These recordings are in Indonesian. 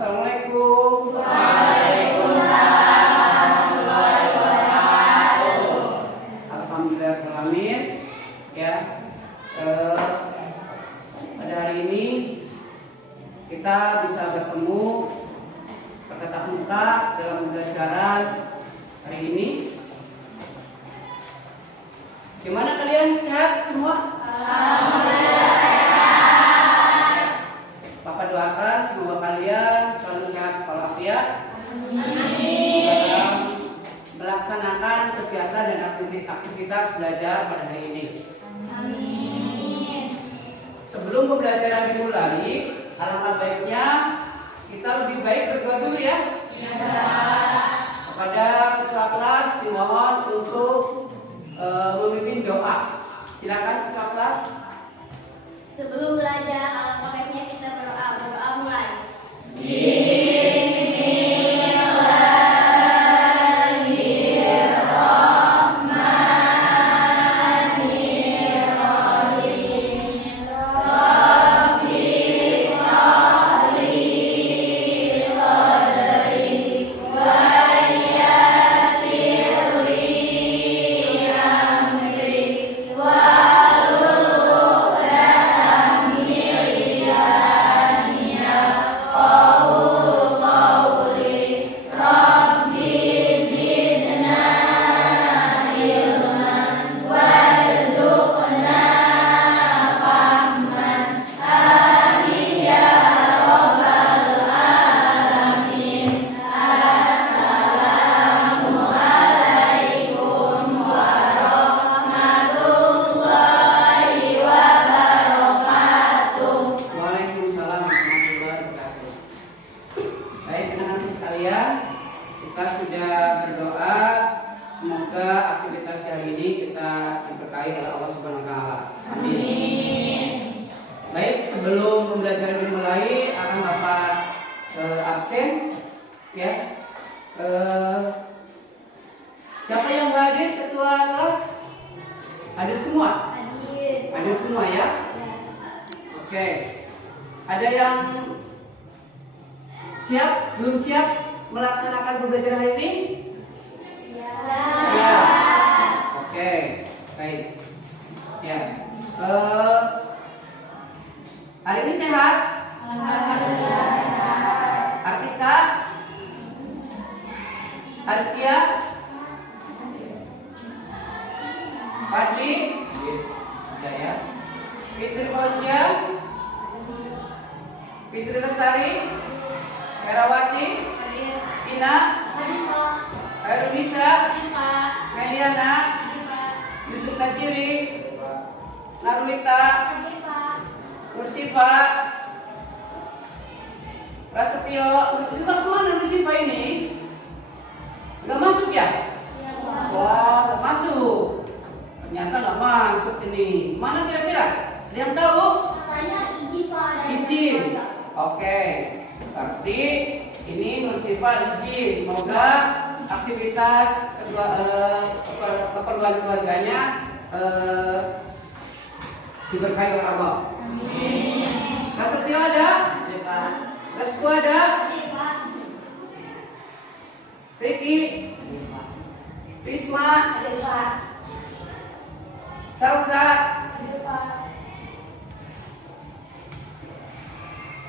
Assalamualaikum. Waalaikumsalam warahmatullahi wabarakatuh. Alhamdulillahirrahmanirrahim. Ya, pada hari ini kita bisa bertemu bertatap muka dalam pembelajaran hari ini. Gimana kalian, sehat semua? Alhamdulillah sehat. Bapak doakan semoga kalian selalu sehat walafiat. Amin. Dalam melaksanakan kegiatan dan aktivitas belajar pada hari ini. Amin. Sebelum pembelajaran dimulai, alangkah baiknya kita lebih baik berdoa dulu ya. Ya. Kepada ketua kelas dimohon untuk memimpin doa. Silakan ketua kelas. Sebelum belajar, alangkah baiknya kita berdoa. Berdoa mulai. Waalaikumsalam warahmatullahi wabarakatuh. Baik, anak-anak sekalian, kita sudah berdoa semoga aktivitas hari ini kita diberkahi oleh Allah Subhanahu wa taala. Amin. Baik, sebelum pembelajaran dimulai akan Bapak absen ya. Siapa yang hadir ketua kelas? Hadir semua? Hadir semua ya? Oke. Ada yang siap? Belum siap melaksanakan pembelajaran hari ini? Ya. Oke, baik. Ya. Hari ini sehat? Artika? Arskia? Fadli? Ya ya. Fitri Fauzia? Fitri Lestari? Herawati? Ina? Herunisa? Meliana? Yusuf Najiri? Narulita? Nursifa? Prasetyo? Nursifa kemana Nursifa ini? Nggak masuk ya? Wah, nggak masuk. Ternyata nggak masuk ini. Mana kira-kira? Ada yang tahu? Izin. Oke. Berarti ini Nursifa izin. Semoga aktivitas keperluan keluarganya diberkahi oleh Allah. Amin. Prasetyo ada? Restu ada? Ricky? Risma? Salsa?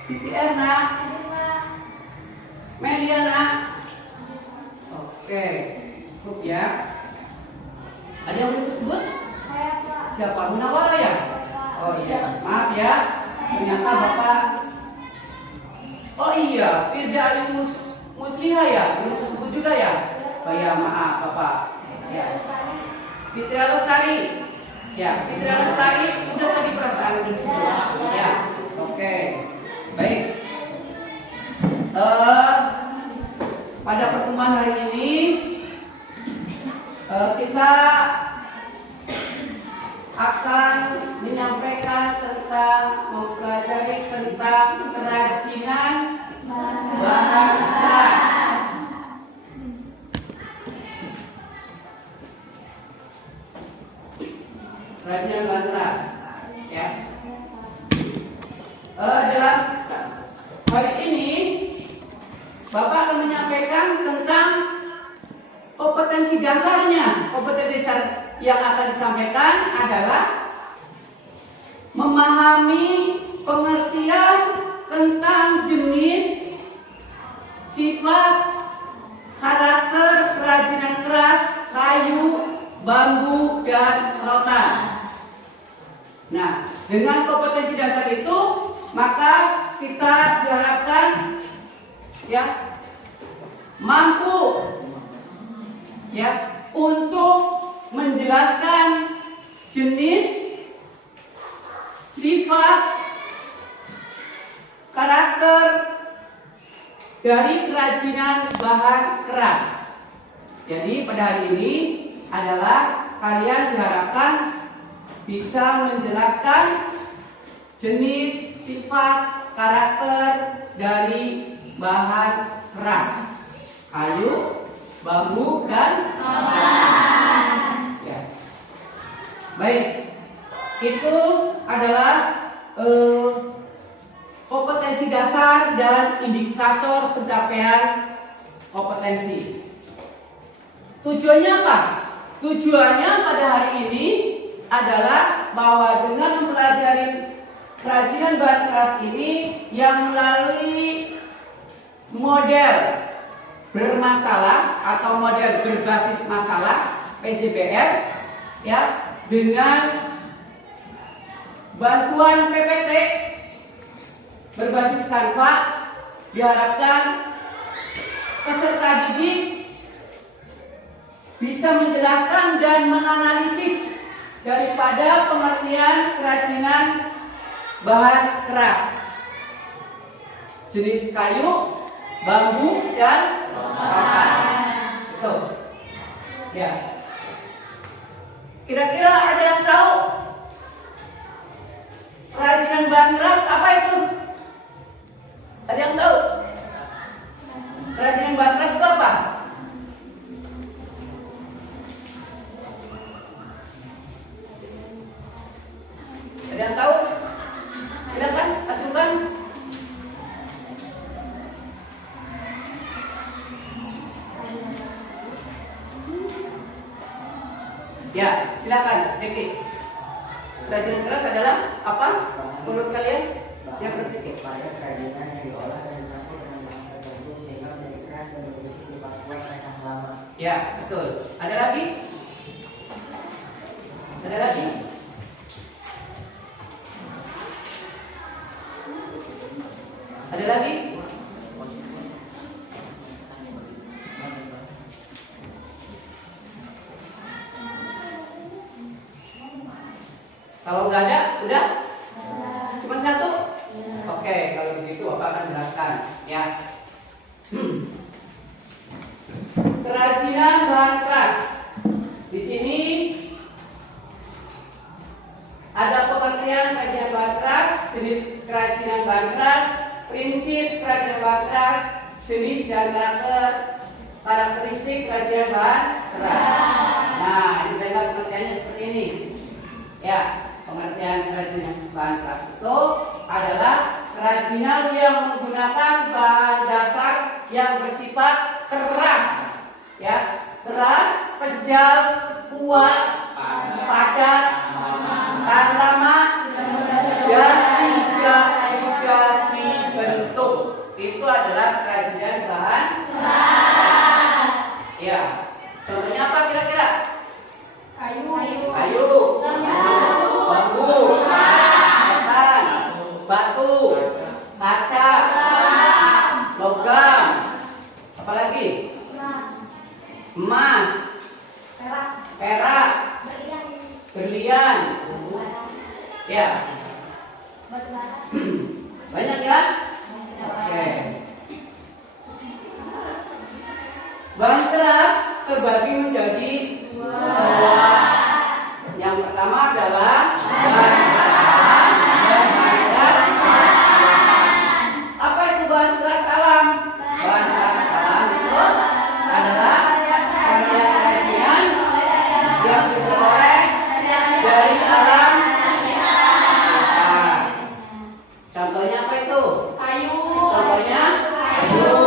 Siti Erna? Meliana? Oke, cukup ya. Ada yang belum disebut? Siapa? Munawara ya? Oh iya, maaf ya. Ternyata Bapak. Oh iya, Firda Ayu Musliha ya? Belum disebut juga ya? Oh iya, maaf Bapak. Ya. Fitri Lestari. Ya, Fitri Lestari udah tadi perasaan udah disebut. Ya, oke. Baik. Pada pertemuan hari ini kita akan menyampaikan tentang mempelajari tentang kerajinan bahan keras. Kerajinan bahan keras, ya. Dalam hari ini Bapak akan menyampaikan tentang kompetensi dasarnya. Kompetensi dasar yang akan disampaikan adalah memahami pengertian tentang jenis, sifat, karakter kerajinan keras, kayu, bambu, dan rotan. Nah, dengan kompetensi dasar itu, maka kita diharapkan ya mampu ya untuk menjelaskan jenis, sifat, karakter dari kerajinan bahan keras. Jadi pada hari ini adalah kalian diharapkan bisa menjelaskan jenis, sifat, karakter dari bahan keras, kayu, bambu, dan ya. Baik, itu adalah kompetensi dasar dan indikator pencapaian kompetensi. Tujuannya apa? Tujuannya pada hari ini adalah bahwa dengan mempelajari kerajinan bahan keras ini yang melalui model bermasalah atau model berbasis masalah PJBR ya, dengan bantuan PPT berbasis Canva, diharapkan peserta didik bisa menjelaskan dan menganalisis daripada pengertian kerajinan bahan keras, jenis kayu, bambu, dan rotan. Tuh, ya. Kira-kira ada yang tahu kerajinan bahan keras apa itu? Ada yang tahu? Kerajinan bahan keras itu apa? Ada yang tahu? Silakan ajukan. Ya, silakan, Deki. Kerajinan keras adalah apa? Menurut kalian yang berpikir? Kerajinan yang diolah dan dicampur dengan bahan tertentu sehingga menjadi keras dan memiliki sifat kuat dan tahan lama. Ya, betul. Ada lagi? Ada lagi? Ada lagi? Kalau nggak ada, udah? Cuma satu? Oke, kalau begitu Bapak akan jelaskan ya. Kerajinan bahan keras. Di sini ada pengertian kerajinan bahan keras, jenis kerajinan bahan keras, prinsip kerajinan bahan keras, jenis dan karakteristik kerajinan bahan keras. Nah, ini adalah pengertiannya seperti ini. Ya, pengertian kerajinan bahan keras itu adalah kerajinan yang menggunakan bahan dasar yang bersifat keras, ya, keras, kejam, kuat, padat, tahan lama, dan tidak mudah dibentuk. Itu adalah kerajinan bahan keras. Ya, contohnya apa kira-kira? Kayu, bambu, rotan, batu, kaca, logam, apa lagi? Emas, perak, berlian, ya, banyak ya. Oke. Bahan keras terbagi menjadi dua. Yang pertama adalah bahan keras dan bahan keras alam. Apa itu bahan keras alam? Bahan keras alam itu adalah kerajinan yang diperoleh dari alam. Contohnya apa itu? Kayu. Contohnya kayu,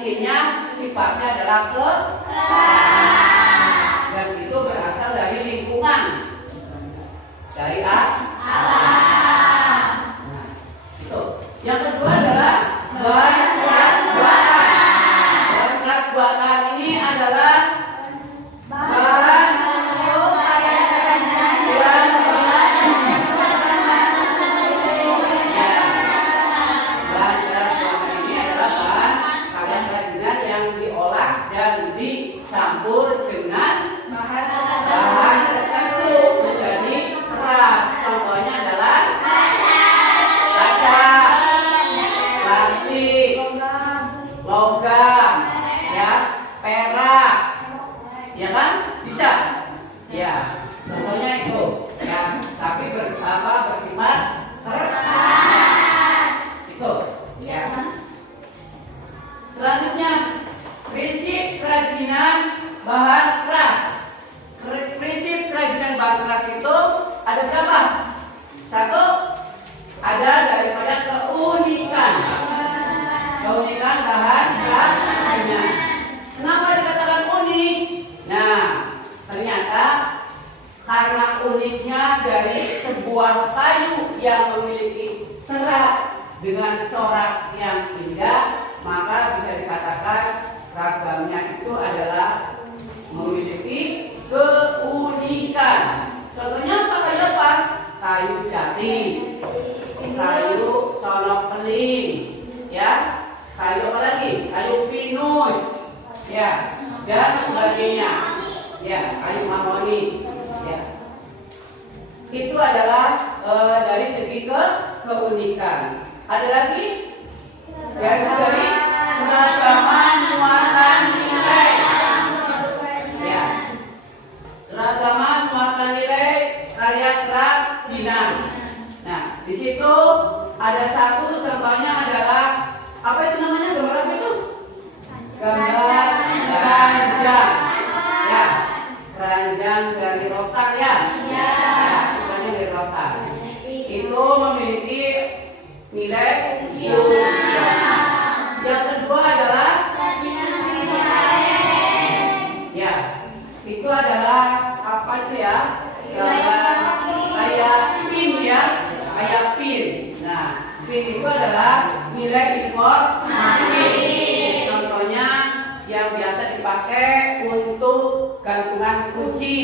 intinya sifatnya adalah dan itu berasal dari lingkungan, dari alam. Nah, itu. Yang kedua adalah bahan keras buatan. Bahan keras buatan ini adalah bahan dan dicampur dengan bahan tertentu menjadi keras. Contohnya adalah kaca, plastik, logam, ya, perak, ya kan? Bisa, ya. Contohnya itu, ya. Tapi bersifat keras. Itu, ya. Selanjutnya, prinsip kerajinan bahan keras. Prinsip kerajinan bahan keras itu ada berapa? Satu, ada daripada keunikan bahan kerasnya. Kenapa dikatakan unik? Nah, ternyata karena uniknya dari sebuah kayu yang memiliki serat dengan corak yang indah, maka bisa dikatakan ragamnya itu adalah memiliki keunikan. Contohnya apa? Kayu apa? Kayu jati, kayu sonok keling, ya, kayu apa lagi? Kayu pinus, ya, dan sebagainya, ya, kayu mahoni, ya. Itu adalah dari segi keunikan. Ada lagi? Yaitu dari keragaman muatan nilai. Ya. Keragaman muatan nilai karya kerajinan. Nah, di situ ada satu contohnya adalah apa itu namanya? Gambar apa itu? Gambar keranjang. Ya. Keranjang dari rotan ya. Ya, keranjang dari rotan. Itu memiliki nilai fungsional. Yang kedua adalah ya, itu adalah apa itu ya? Kayak pin ya, kayak pin. Nah, pin itu adalah nilai informasi. Contohnya yang biasa dipakai untuk gantungan kunci,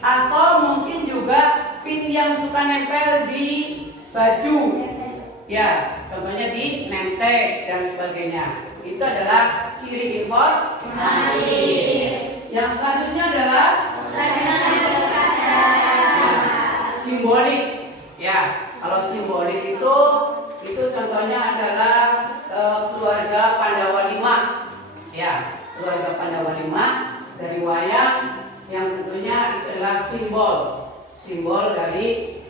atau mungkin juga pin yang suka nempel di baju. Ya, contohnya di nemtek dan sebagainya. Itu adalah ciri informasi. Yang selanjutnya adalah simbolik. Ya, kalau simbolik itu contohnya adalah keluarga Pandawa 5. Ya, keluarga Pandawa 5 dari wayang yang tentunya itu adalah simbol dari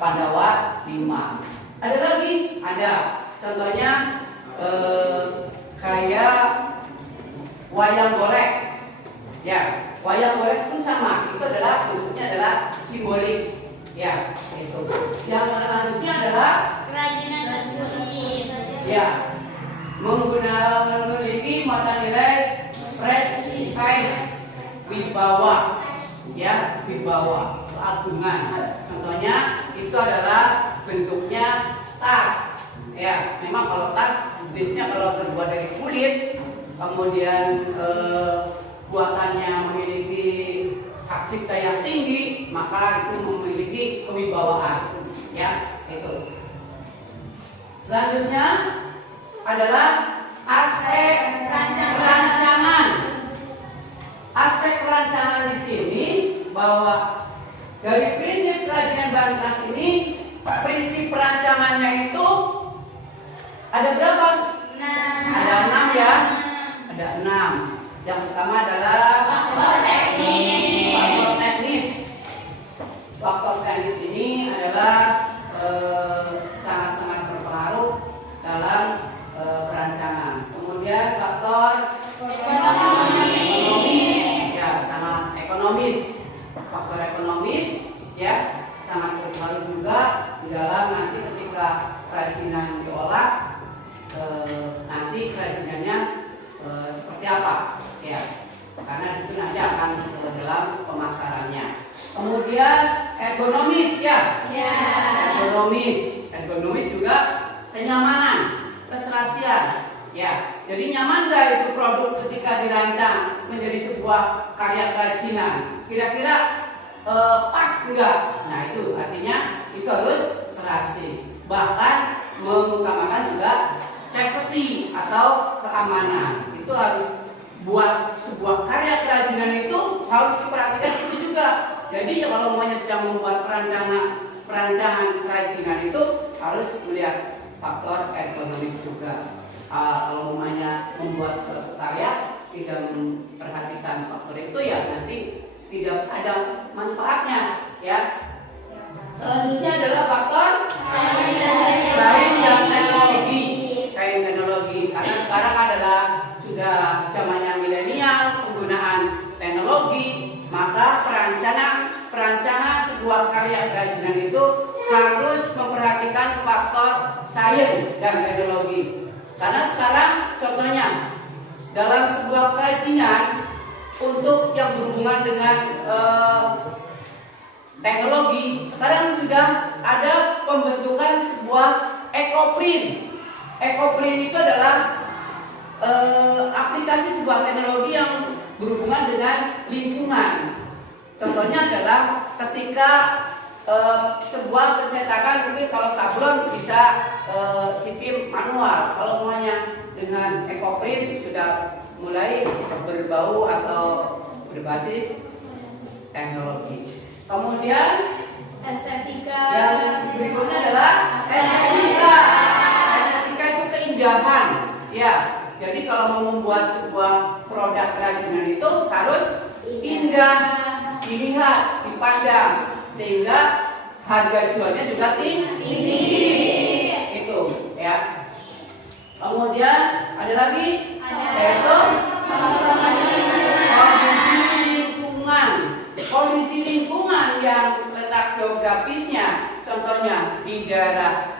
Pandawa 5. Ada lagi? Ada. Contohnya kayak wayang golek. Ya, wayang golek pun sama. Itu adalah bentuknya adalah simbolik. Ya, itu. Yang selanjutnya adalah kerajinan dan kulit. ya, memiliki muatan nilai prestige, wibawa. Ya, wibawa, keagungan. Contohnya itu adalah bentuknya tas. Ya, memang kalau tas biasanya kalau terbuat dari kulit, kemudian buatannya memiliki hak cipta yang tinggi, maka itu memiliki kewibawaan. Ya, itu. Selanjutnya adalah aspek perancangan. Aspek perancangan di sini bahwa dari prinsip kerajinan bahan keras ini, prinsip perancangannya itu ada berapa? 6. Ada 6 ya. Ada 6. Yang pertama adalah faktor teknis. Faktor teknis. Faktor teknis ini adalah sangat-sangat berpengaruh dalam perancangan. Kemudian faktor ekonomis. Ya, sangat ekonomis. Faktor ekonomis ya sangat berpengaruh juga di dalam nanti ketika kerajinan diolah, nanti kerajinannya ergonomis ya. Ya. Ergonomis juga kenyamanan, keserasian. Ya, jadi nyaman nggak itu produk ketika dirancang menjadi sebuah karya kerajinan? Kira-kira pas nggak? Nah itu artinya itu harus serasi. Bahkan mengutamakan juga safety atau keamanan. Itu harus buat sebuah karya kerajinan itu harus diperhatikan itu juga. Jadi kalau semuanya sedang membuat perancangan kerajinan itu harus melihat faktor ergonomis juga. Kalau semuanya membuat suatu karya tidak memperhatikan faktor itu ya nanti tidak ada manfaatnya ya. Selanjutnya adalah faktor sains dan teknologi. Sains teknologi karena sekarang adalah sudah zamannya milenial, penggunaan teknologi, maka perancangan sebuah karya kerajinan itu harus memperhatikan faktor sains dan teknologi. Karena sekarang contohnya dalam sebuah kerajinan untuk yang berhubungan dengan teknologi sekarang sudah ada pembentukan sebuah ekoprint. Ekoprint itu adalah aplikasi sebuah teknologi yang berhubungan dengan lingkungan. Contohnya adalah ketika sebuah pencetakan mungkin kalau sablon bisa sistem manual. Kalau semuanya dengan ekoprint sudah mulai berbau atau berbasis teknologi. Kemudian Estetika. yang berikutnya adalah estetika. Estetika itu keindahan. Ya, jadi kalau mau membuat sebuah produk kerajinan itu harus indah dilihat, dipandang, sehingga harga jualnya juga tinggi. Itu ya. Kemudian ada lagi yaitu kondisi lingkungan yang letak geografisnya, contohnya di daerah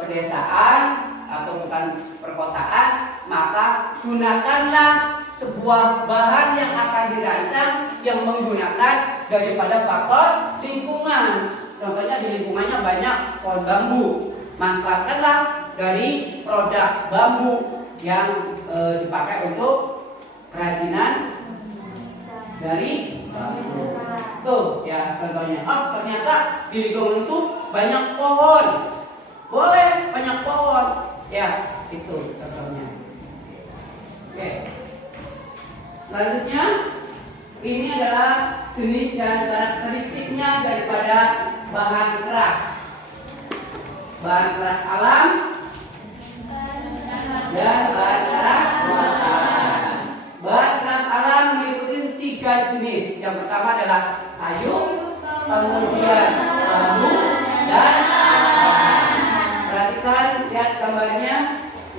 pedesaan atau bukan perkotaan, maka gunakanlah sebuah bahan yang akan dirancang yang menggunakan daripada faktor lingkungan. Contohnya di lingkungannya banyak pohon bambu, manfaatkanlah dari produk bambu yang dipakai untuk kerajinan dari bambu. Tuh ya contohnya. Oh ternyata di lingkungan itu banyak pohon. Boleh banyak pohon. Ya itu contohnya. Oke. Selanjutnya ini adalah jenis dan karakteristiknya daripada bahan keras. Bahan keras alam dan bahan keras buatan. Bahan keras alam meliputi 3 jenis. Yang pertama adalah kayu, kemudian bambu, dan kapas. Perhatikan, lihat gambarnya.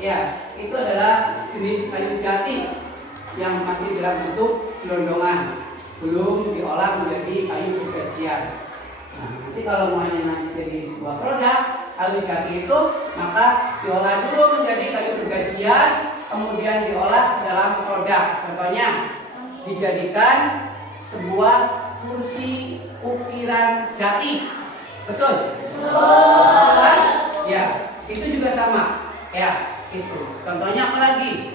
Ya, itu adalah jenis kayu jati yang masih dalam bentuk gelondongan, belum diolah menjadi kayu gergajian. Nah, nanti kalau maunya nanti jadi sebuah produk kayu jati itu, maka diolah dulu menjadi kayu gergajian, kemudian diolah ke dalam produk. Contohnya dijadikan sebuah kursi ukiran jati. Betul? Betul. Ya, itu juga sama. Ya, itu. Contohnya apa lagi?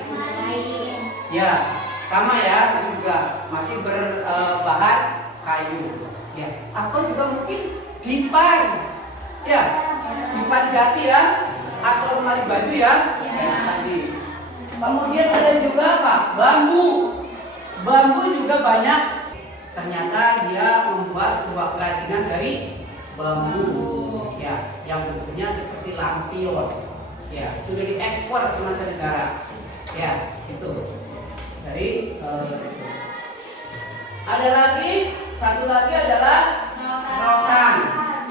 Ya, sama ya, itu juga masih berbahan kayu. Ya, atau juga mungkin dipan. Ya, dipan jati ya, atau lemari baju ya. Tadi. Kemudian ada juga apa? Bambu. Bambu juga banyak. Ternyata dia membuat sebuah kerajinan dari bambu. Ya, yang bentuknya seperti lampion. Ya, sudah diekspor ke mancanegara. Ya, itu. Dari itu. Ada lagi, satu lagi adalah rotan.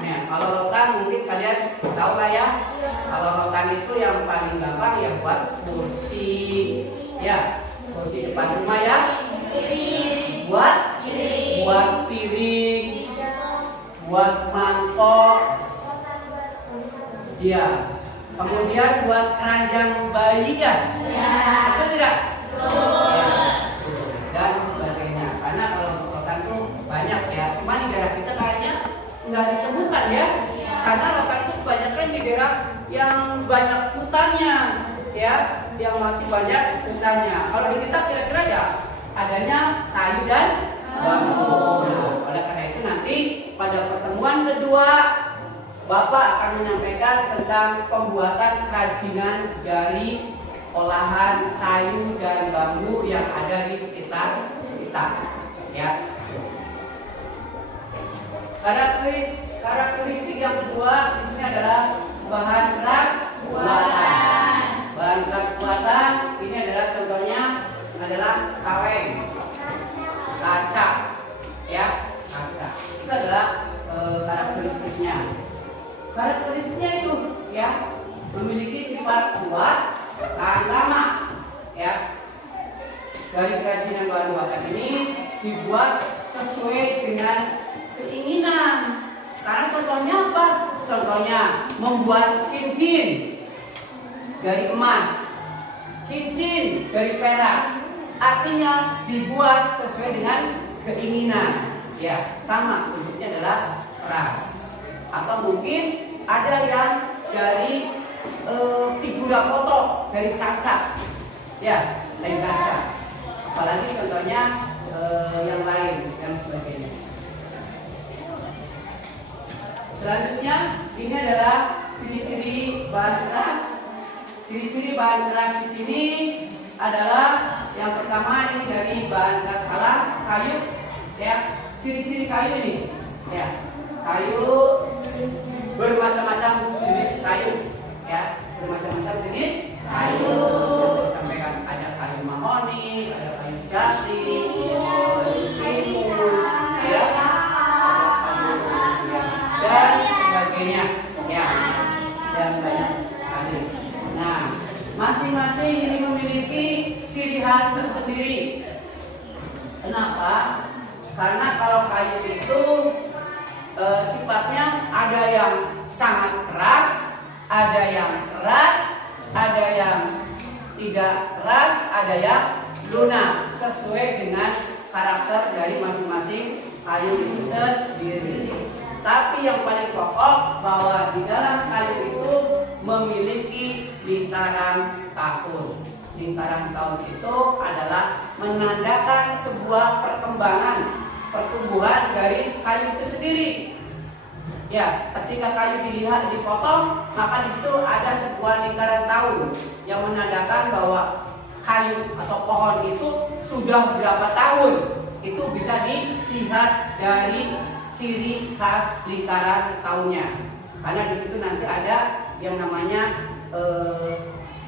Nah, kalau rotan mungkin kalian tahu lah ya. Kalau rotan itu yang paling gampang ya buat kursi, ya kursi depan rumah ya. Buat piring, buat mangkok, ya. Kemudian buat keranjang bayi ya. Betul tidak? Dan sebagainya. Karena kalau rotan tuh banyak ya. Cuma di daerah kita kayaknya nggak yang masih banyak getahnya. Kalau di kita kira-kira ya adanya kayu dan bambu. Nah, oleh karena itu nanti pada pertemuan kedua Bapak akan menyampaikan tentang pembuatan kerajinan dari olahan kayu dan bambu yang ada di sekitar kita. Ya. Karakteristik yang kedua di sini adalah bahan keras buatan. Bahan keras buatan ini adalah contohnya adalah kaleng, kaca, ya kaca. Itu adalah karakteristiknya. Karakteristiknya itu ya memiliki sifat kuat, tahan lama, ya. Dari kerajinan bahan buatan ini dibuat sesuai dengan keinginan. Karena contohnya apa? Contohnya membuat cincin dari emas, cincin dari perak. Artinya dibuat sesuai dengan keinginan. Ya, sama bentuknya adalah keras. Atau mungkin ada yang dari figura foto dari kaca. Ya, dari kaca. Apalagi contohnya yang lain dan sebagainya. Selanjutnya ini adalah ciri-ciri bahan keras. Ciri-ciri bahan keras di sini adalah yang pertama ini dari bahan keras alam, kayu, ya. Ciri-ciri kayu ini, ya. Kayu bermacam-macam jenis kayu, ya. Bermacam-macam jenis kayu. Disampaikan ada kayu mahoni, ada kayu jati, primus, ya. Dan sebagainya, ya, dan banyak sekali. Nah, masing-masing ini memiliki ciri khas tersendiri. Kenapa? Karena kalau kayu itu sifatnya ada yang sangat keras, ada yang keras, ada yang tidak keras, ada yang lunak, sesuai dengan karakter dari masing-masing kayu itu sendiri. Tapi yang paling pokok bahwa di dalam kayu itu memiliki lingkaran tahun. Lingkaran tahun itu adalah menandakan sebuah pertumbuhan dari kayu itu sendiri. Ya, ketika kayu dilihat dipotong, maka di situ ada sebuah lingkaran tahun yang menandakan bahwa kayu atau pohon itu sudah berapa tahun. Itu bisa dilihat dari ciri khas lingkaran tahunnya. Karena di situ nanti ada yang namanya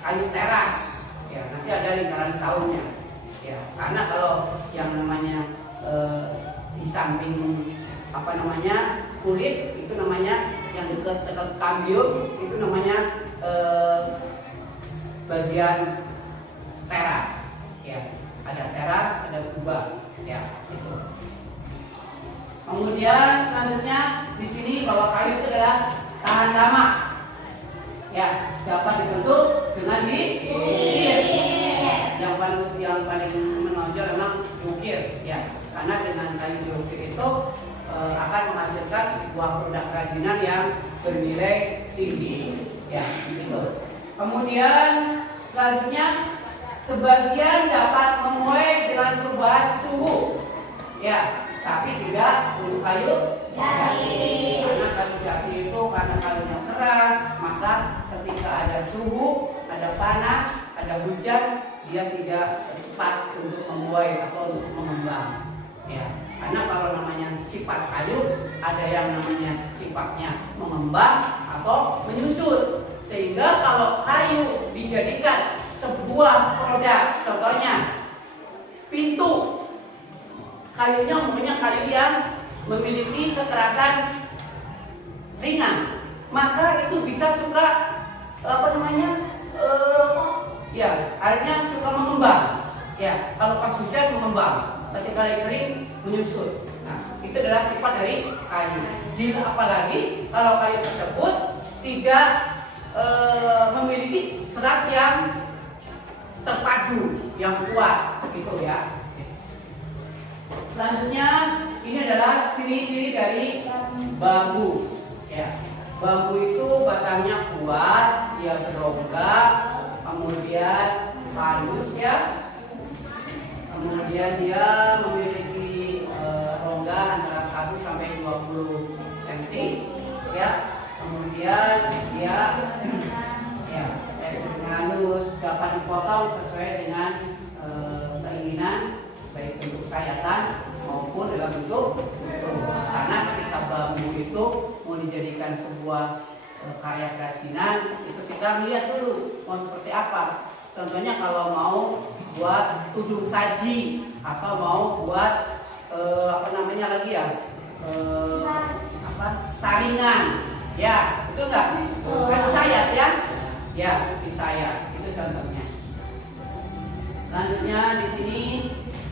kayu teras. Ya, nanti ada lingkaran tahunnya. Ya, karena kalau yang namanya di samping kulit itu namanya yang dekat kambium itu namanya bagian teras. Ya, ada teras, ada kubah. Ya, itu. Kemudian selanjutnya di sini bahwa kayu itu adalah tahan lama. Ya, dapat dibentuk dengan diukir. Yang paling menonjol memang diukir, ya. Karena dengan kayu diukir itu akan menghasilkan sebuah produk kerajinan yang bernilai tinggi. Ya, gitu. Kemudian selanjutnya sebagian dapat memuai dengan perubahan suhu. Ya. Tapi tidak untuk kayu jati. Karena kayu jati itu karena kayunya keras, maka ketika ada suhu, ada panas, ada hujan, dia tidak cepat untuk membuai atau untuk mengembang. Ya, karena kalau namanya sifat kayu, ada yang namanya sifatnya mengembang atau menyusut. Sehingga kalau kayu dijadikan sebuah produk, contohnya pintu. Kayunya umumnya kayu yang memiliki kekerasan ringan, maka itu bisa suka airnya suka mengembang. Ya, kalau pas hujan mengembang, ketika lagi kering menyusut. Nah, itu adalah sifat dari kayu. Apalagi kalau kayu tersebut tidak memiliki serat yang terpadu, yang kuat, gitu ya. Selanjutnya ini adalah ciri-ciri dari bambu. Ya, bambu itu batangnya kuat, dia berongga, kemudian kemudian halus ya, kemudian dia memiliki rongga antara 1 sampai 20 cm ya, kemudian dia ya halus, dapat dipotong sesuai dengan keinginan, baik bentuk sayatan maupun dalam bentuk karena ketika bambu itu mau dijadikan sebuah karya kerajinan, itu kita lihat dulu mau seperti apa. Contohnya kalau mau buat ujung saji atau mau buat apa namanya lagi ya, saringan ya, itu enggak kan sayat ya, ya di sayat itu contohnya. Selanjutnya di sini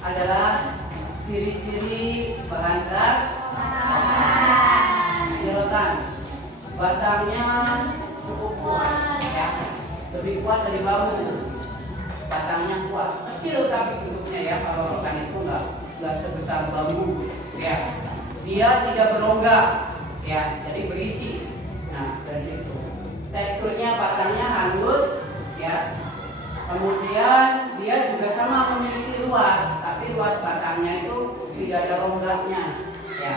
adalah ciri-ciri bahan keras. Penyedotan, batangnya cukup kuat ya, lebih kuat dari bambu. Batangnya kuat, kecil tapi bentuknya ya, kalau rotan itu nggak sebesar bambu ya. Dia tidak berongga ya, jadi berisi. Nah dari situ teksturnya batangnya halus ya. Kemudian dia juga sama memiliki luas, tapi luas batangnya itu tidak ada rongganya ya.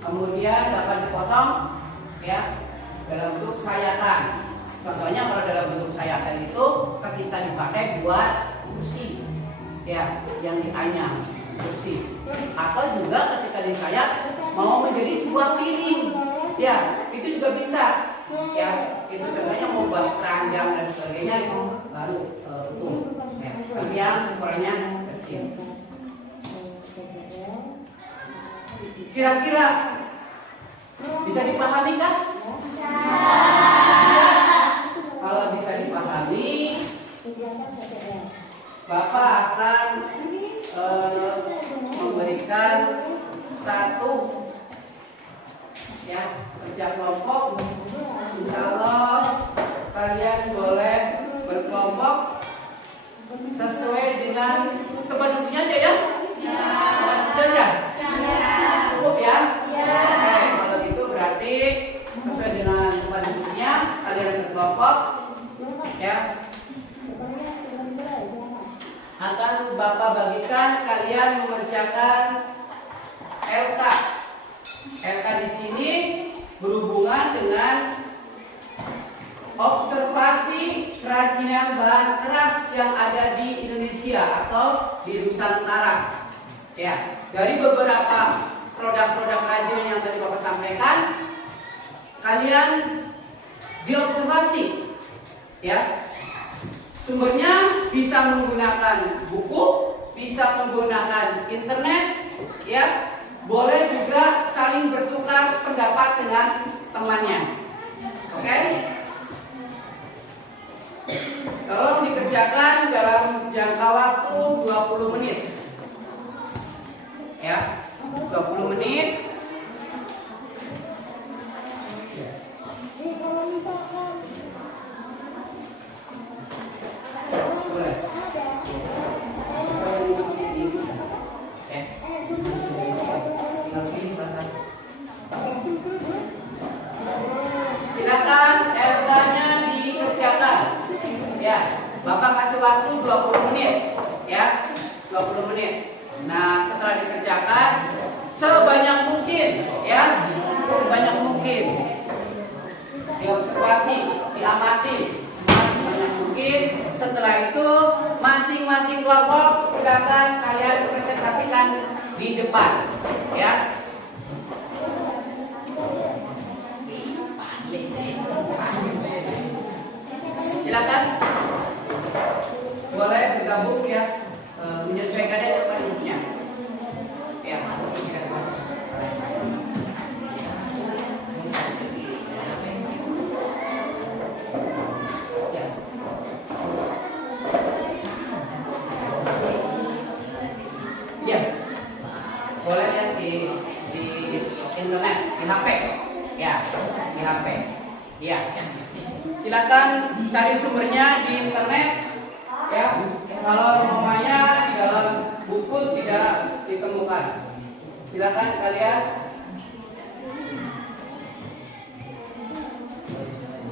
Kemudian dapat dipotong ya dalam bentuk sayatan. Contohnya kalau dalam bentuk sayatan itu ketika dipakai buat kursi ya, yang dianyam kursi, atau juga ketika disayat mau menjadi sebuah piring ya, itu juga bisa ya. Itu contohnya mau buat keranjang dan sebagainya, itu baru utuh ya. Tapi yang ukurannya kecil. Kira-kira bisa dipahami kah? Bisa. Kalau bisa dipahami, Bapak akan memberikan satu ya kerja kelompok. Insya Allah kalian boleh berkelompok sesuai dengan tempat duduknya aja ya. Tempat duduknya aja. Cukup ya. Oke, kalau gitu berarti sesuai dengan tempat duduknya kalian berkelompok ya. Akan Bapak bagikan kalian mengerjakan LK. LK di sini berhubungan dengan observasi kerajinan bahan keras yang ada di Indonesia atau di Nusantara. Ya, dari beberapa produk-produk kerajinan yang tadi Bapak sampaikan, kalian diobservasi. Ya, sumbernya bisa menggunakan buku, bisa menggunakan internet, ya, boleh juga saling bertukar pendapat dengan temannya. Oke? Tolong dikerjakan dalam jangka waktu 20 menit. Ya, 20 menit. Boleh. Silakan LK-nya dikerjakan. Ya, Bapak kasih waktu 20 menit. Ya, 20 menit. Nah, setelah dikerjakan sebanyak mungkin, ya, sebanyak mungkin diobservasi, diamati sebanyak mungkin. Setelah itu masing-masing kelompok silakan kalian presentasikan di depan, ya. Silakan, boleh bergabung ya, menyesuaikannya dengan bentuknya. Ya, ya, boleh lihat di internet, di HP, ya, di HP, ya. Silakan cari sumbernya di internet, ya. Kalau namanya di dalam buku tidak ditemukan, silakan kalian.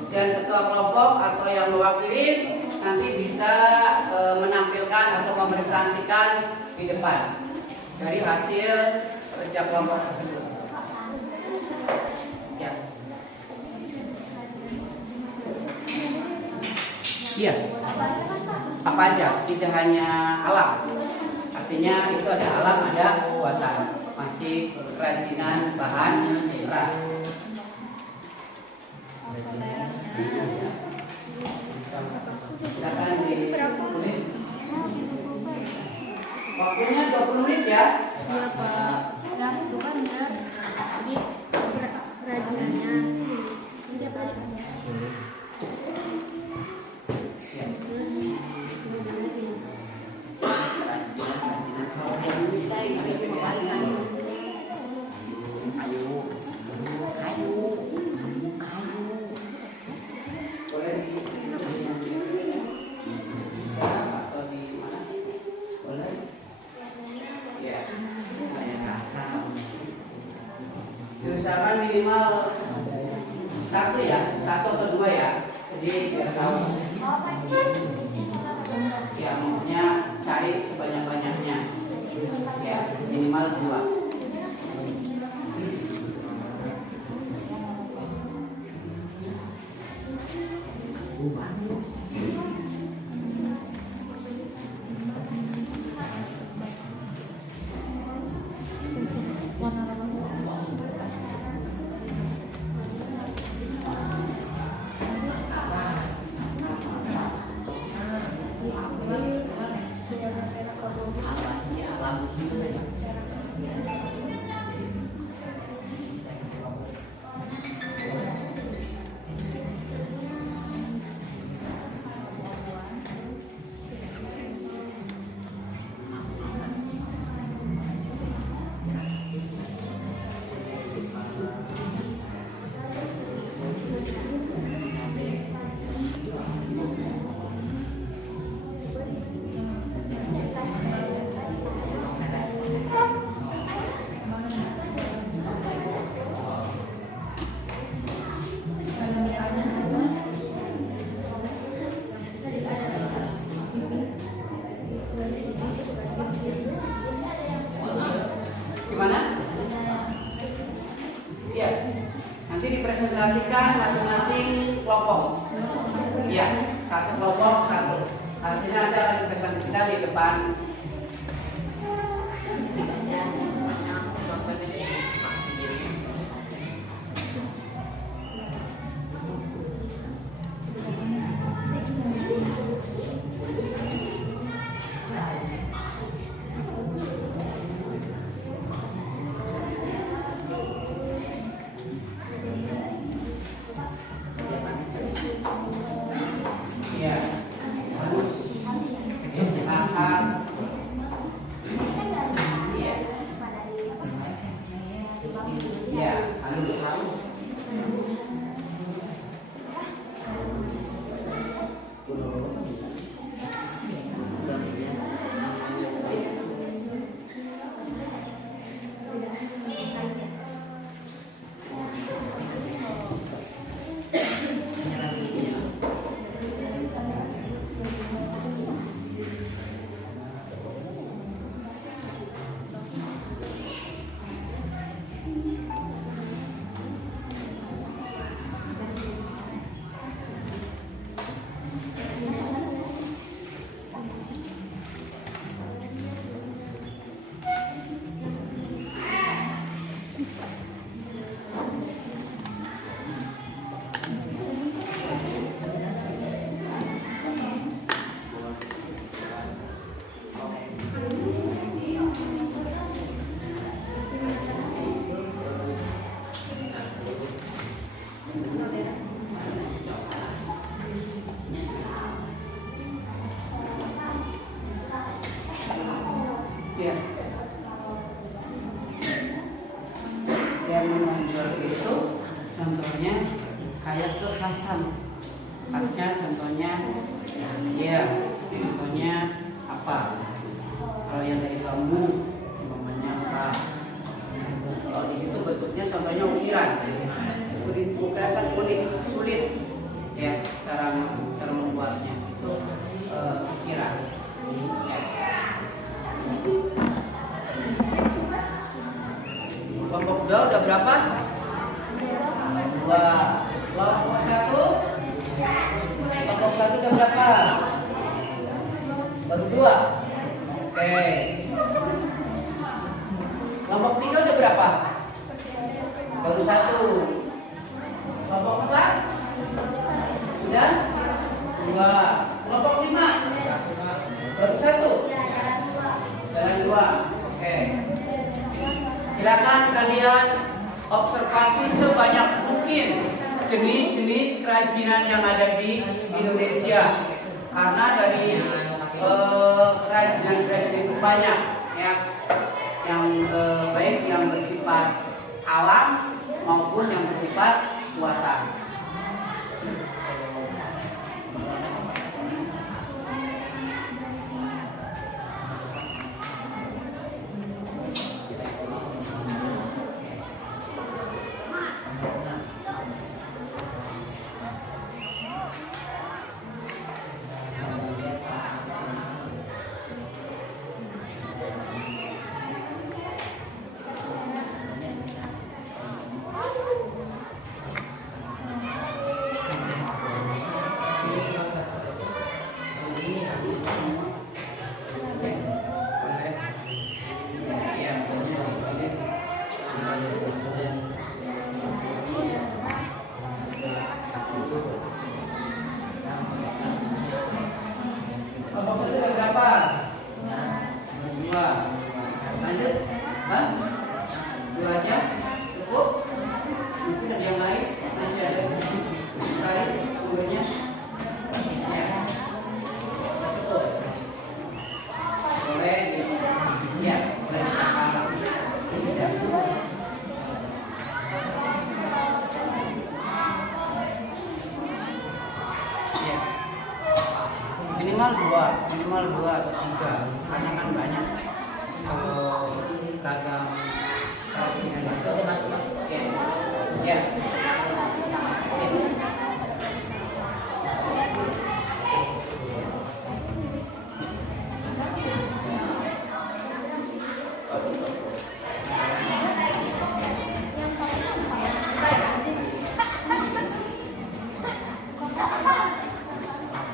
Dan ketua kelompok atau yang mewakili nanti bisa menampilkan atau mepresentasikan di depan dari hasil kerja kelompok tersebut. Ya. Iya. Apa aja? Tidak hanya alam. Artinya itu ada alam, ada buatan. Masih kerajinan bahan keras. Silakan ditulis. Waktunya 20 menit ya. Iya Pak. Ya, bukan enggak. Ini kerajinannya. Ini apa lagi? Diusahakan minimal satu ya, satu atau dua ya. Jadi biar tahu. Ya, maksudnya cari sebanyak-banyaknya. Ya, minimal dua. Gimana? Ya, nanti dipresentasikan masing-masing kelompok. Ya, satu kelompok satu. Hasilnya ada dipresentasikan di depan. Ya, harus rasa. Ya, ya, harus. Ya. Yang menonjol itu contohnya kayak kekhasan. Khasnya contohnya ya, contohnya apa? Kalau yang dari bambu, umpamanya apa? Kalau di situ bentuknya contohnya ukiran. Ukiran kan unik, sulit ya cara membuatnya. Itu 2 udah berapa? 2. Kelompok 1? Kelompok 1 udah berapa? Baru 2. Oke. Kelompok 3 udah berapa? Baru 1. Kelompok 4? Sudah? 2. Kelompok 5? Baru 1. Jalan 2. Oke. Silakan kalian observasi sebanyak mungkin jenis-jenis kerajinan yang ada di Indonesia. Karena dari kerajinan-kerajinan itu banyak ya, yang baik yang bersifat alam maupun yang bersifat buatan. Kelompok 1 berapa? 2. Lanjut? Hah? 2 aja? Cukup? Mungkin ada yang lain? Masih ada lain? Semuanya? Ya. Cukup? Boleh? Ya, boleh kita ya. Ya. Minimal 2 atau 3 karena kan banyak ragam kerajinan itu. Oke. Ya.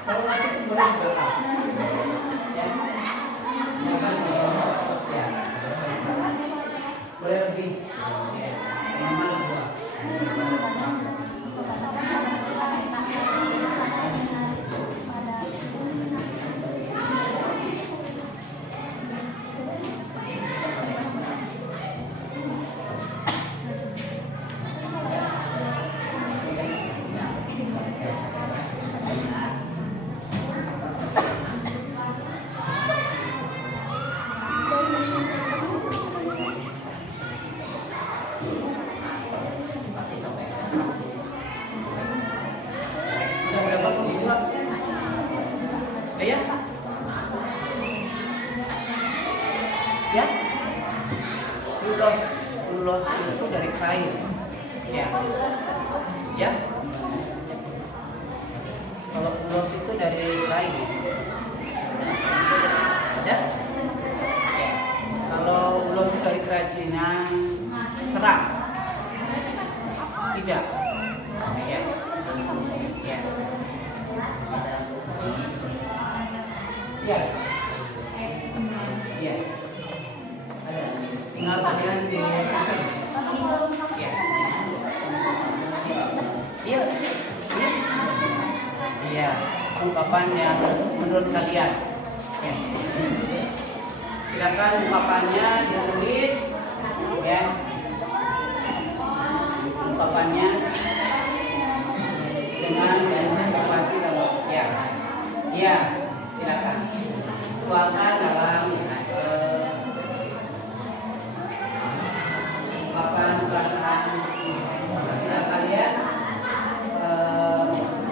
Kalau masih boleh belakang. Ya. Ya. Boleh lebih. Ya. Minimal 2. Udah berapa puluh dua? Ya? Ya? Ulos itu dari kain. Ya. Ya? Kalau ulos itu dari kain. Ya? Kalau ulos itu dari kerajinan serat. Tidak. Ya. Ya. Ya. Ya. Ada. Tinggal kalian disusun. Ya. Iya. Iya. Iya. Ungkapan yang menurut kalian. Ya. Silakan ungkapannya ditulis. Ya. Ungkapannya dengan observasi dalam ya. Ya. Silakan. Tuangkan dalam ungkapan perasaan ketika kalian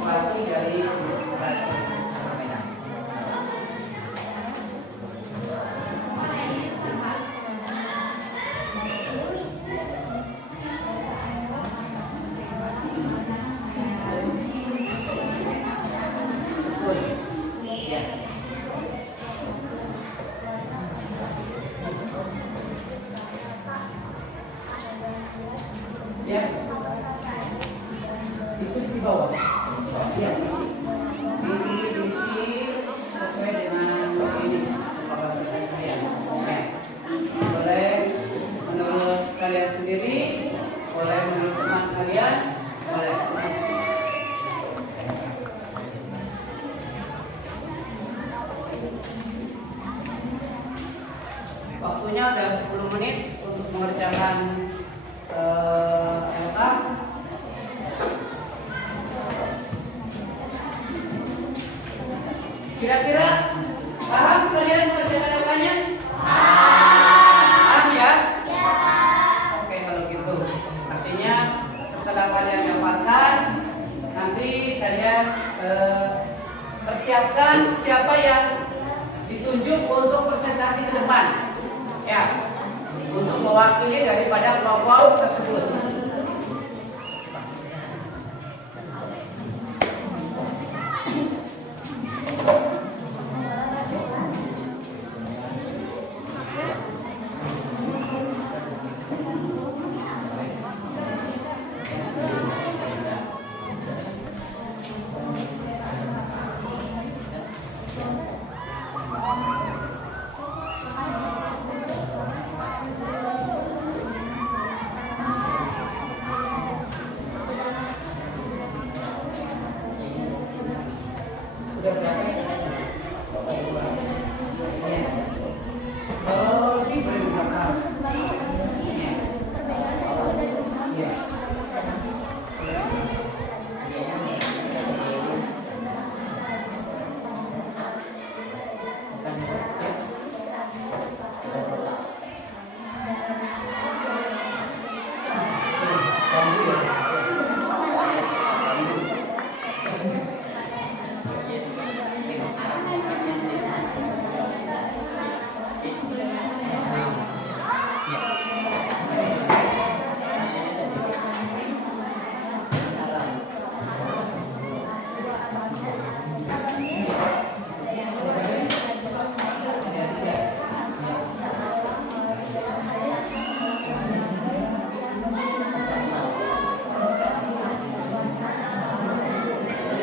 observasi dari ilustrasi. Good. Ya. Ya. Itu di bawah. Iya, diisi. Diisi sesuai dengan ini. Ya. Boleh menurut kalian sendiri, boleh menurut teman kalian, boleh. Waktunya ada 10 menit untuk mengerjakan LK. Kira-kira paham kalian mengerjakan LK-nya? Paham ya? Oke, kalau gitu artinya setelah kalian dapatkan, nanti kalian persiapkan siapa yang ditunjuk untuk presentasi ke depan, ya, untuk mewakili daripada kelompok tersebut. Udah berapa? Oh, ini berapa? Iya.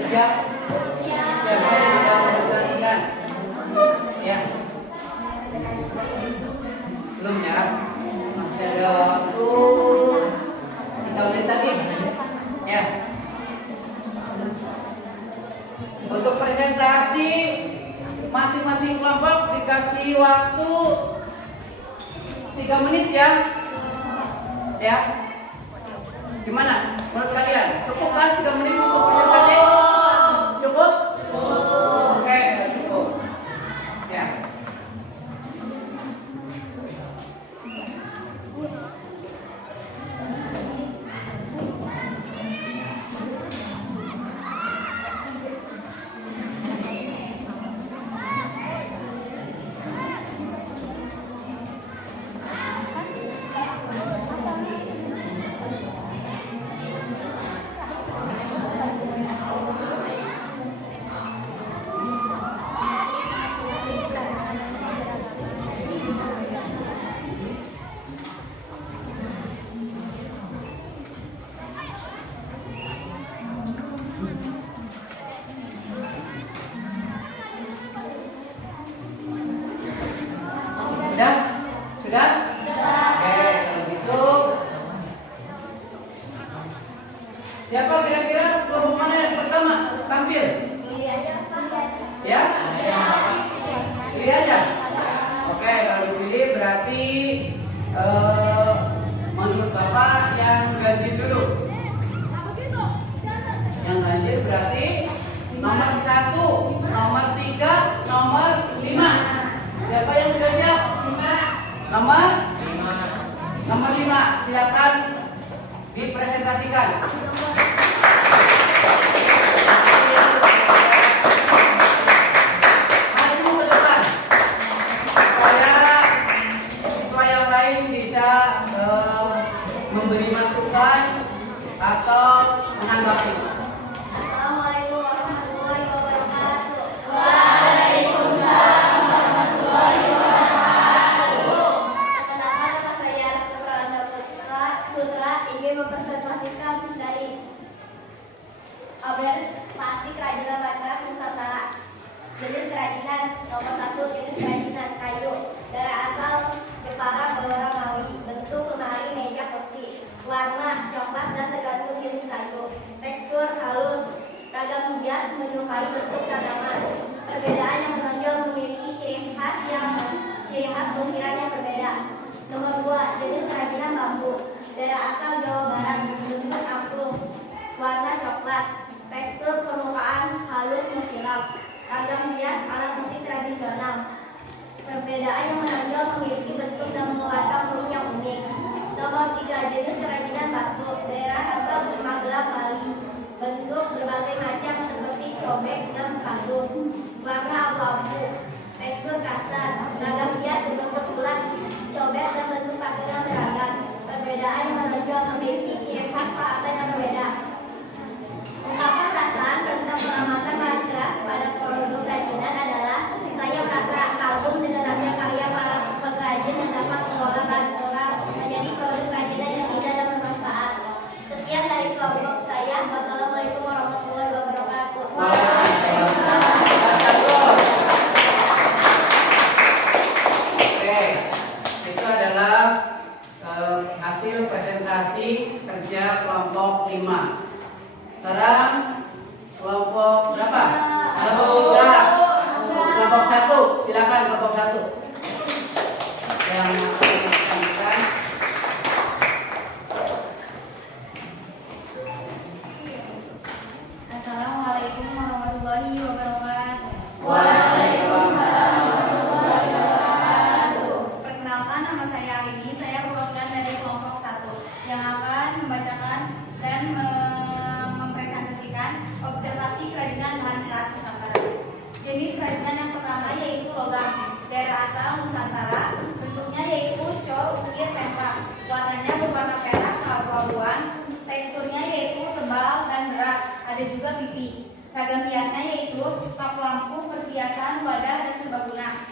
Siap? Siap sudah mempresentasikan? Ya. Belum ya? Masih ada waktu 3 menit lagi. Ya. Untuk presentasi masing-masing kelompok dikasih waktu 3 menit ya. Ya. Gimana? Menurut kalian cukup kan 3 menit untuk presentasi? Cukup? Oke, cukup. Ya. Sudah? Sudah? Oke, kalau gitu siapa kira-kira kelompok mana yang pertama tampil? Ya? Pilih aja. Oke, kalau pilih berarti menurut Bapak yang ganjil dulu. Yang ganjil berarti nomor 1, nomor 3, nomor 5. Siapa yang sudah siap? Nomor 5. Silakan dipresentasikan. Maju ke depan supaya siswa yang lain bisa memberi masukan atau menanggapi. Assalamualaikum warahmatullahi wabarakatuh. Waalaikumsalam warahmatullahi wabarakatuh. Perkenalkan, nama saya Putra ingin mempresentasikan daerah asal Magelang, Bali. Bentuk berbagai macam seperti cobek dan kandung. Warna abu-abu, tekstur kasar, ragam hias berbentuk bulat, cobek dan bentuk paku yang beragam. Perbedaan yang menonjol memiliki ciri khas paatan yang berbeda. Ungkapan perasaan tentang pengamatan bahan keras pada produk kerajinan adalah saya merasa kagum dengan hasil karya para pengrajin yang dapat mengolah bahan keras menjadi produk kerajinan yang indah dan bermanfaat. Sekian dari kelompok saya. Wassalamualaikum warahmatullahi wabarakatuh. Oke, itu adalah hasil presentasi kerja kelompok 5. Sekarang kelompok berapa? Kelompok 3. Kelompok 1, silakan kelompok 1. Yang akan disampaikan. Assalamualaikum warahmatullahi wabarakatuh. Waalaikumsalam warahmatullahi wabarakatuh. Perkenalkan, nama saya Arini. Saya perwakilan dari kelompok 1 yang akan membacakan dan mempresentasikan observasi kerajinan bahan keras Nusantara. Jenis kerajinan yang pertama yaitu logam. Daerah asal Nusantara, bentuknya yaitu cor, ukir, tempat. Warnanya berwarna perak keabu-abuan. Teksturnya yaitu tebal dan berat. Ada juga pipi. Ragam hiasnya yaitu paku lampu, perhiasan, wadah, dan serbaguna.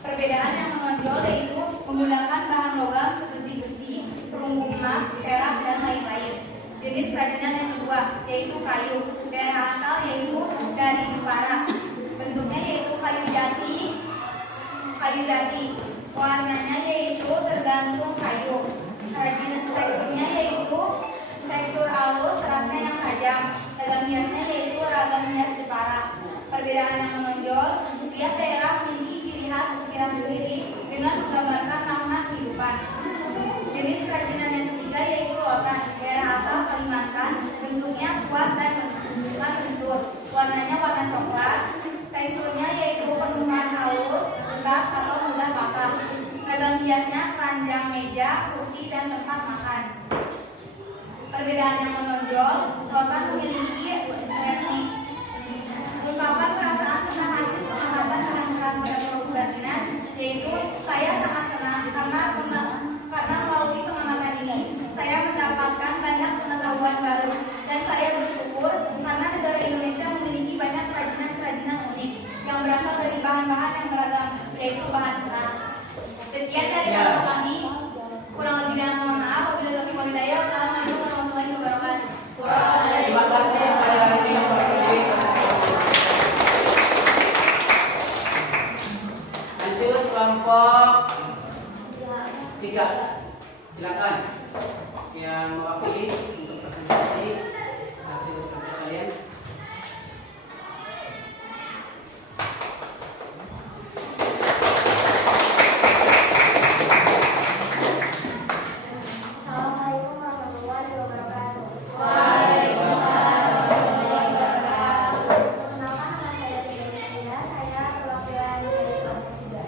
Perbedaan yang menonjol yaitu menggunakan bahan logam seperti besi, perunggu emas, perak, dan lain-lain. Jenis kerajinan yang kedua yaitu kayu. Daerah asal yaitu dari Jepara. Bentuknya yaitu kayu jati. Warnanya yaitu tergantung kayu. Teksturnya yaitu tekstur halus, seratnya yang tajam. Ragam hiasnya yaitu ragam hias Jepara. Perbedaan yang menonjol, setiap daerah memiliki ciri khas ukiran sendiri dengan menggambarkan makna kehidupan. Jenis kerajinan yang ketiga yaitu rotan. Daerah asal Kalimantan, bentuknya kuat dan lentur. Warnanya warna coklat. Teksturnya yaitu permukaan halus, lintas atau mudah patah. Ragam hiasnya keranjang meja, kursi, dan tempat makan. Perbedaan yang menonjol, rotan memiliki teknik. Ungkapan perasaan tentang hasil pengamatan bahan keras pada produk kerajinan yaitu saya sangat senang karena melalui pengamatan ini saya mendapatkan banyak pengetahuan baru dan saya bersyukur karena negara Indonesia memiliki banyak kerajinan-kerajinan unik yang berasal dari bahan-bahan yang beragam yaitu bahan keras. Sekian dari kelompok kami. Kurang lebih dan mohon maaf. Wabillahi taufiq wal hidayah. Wassalamualaikum warahmatullahi wabarakatuh. Terima kasih pada hari ini Pak Dewi. Lanjut kelompok 3. Silakan yang mewakili untuk presentasi hasil kerja kalian. Assalamualaikum warahmatullahi wabarakatuh. Waalaikumsalam warahmatullahi wabarakatuh. Perkenalkan, nama saya Dewi. Saya perwakilan dari kelompok 3.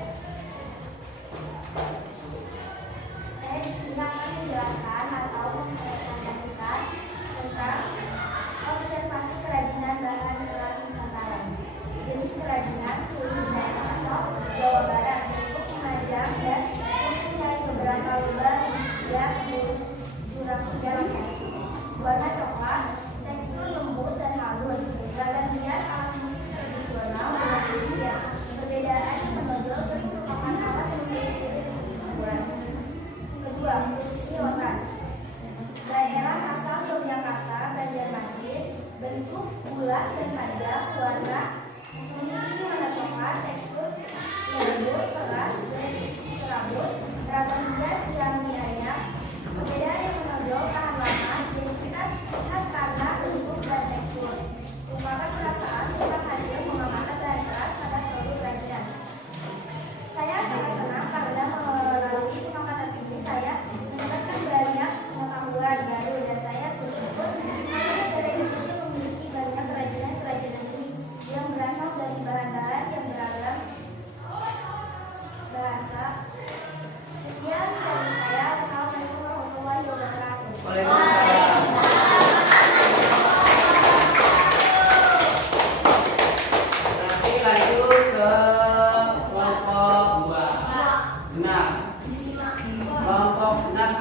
Saya di sini akan menjelaskan atau mempresentasikan tentang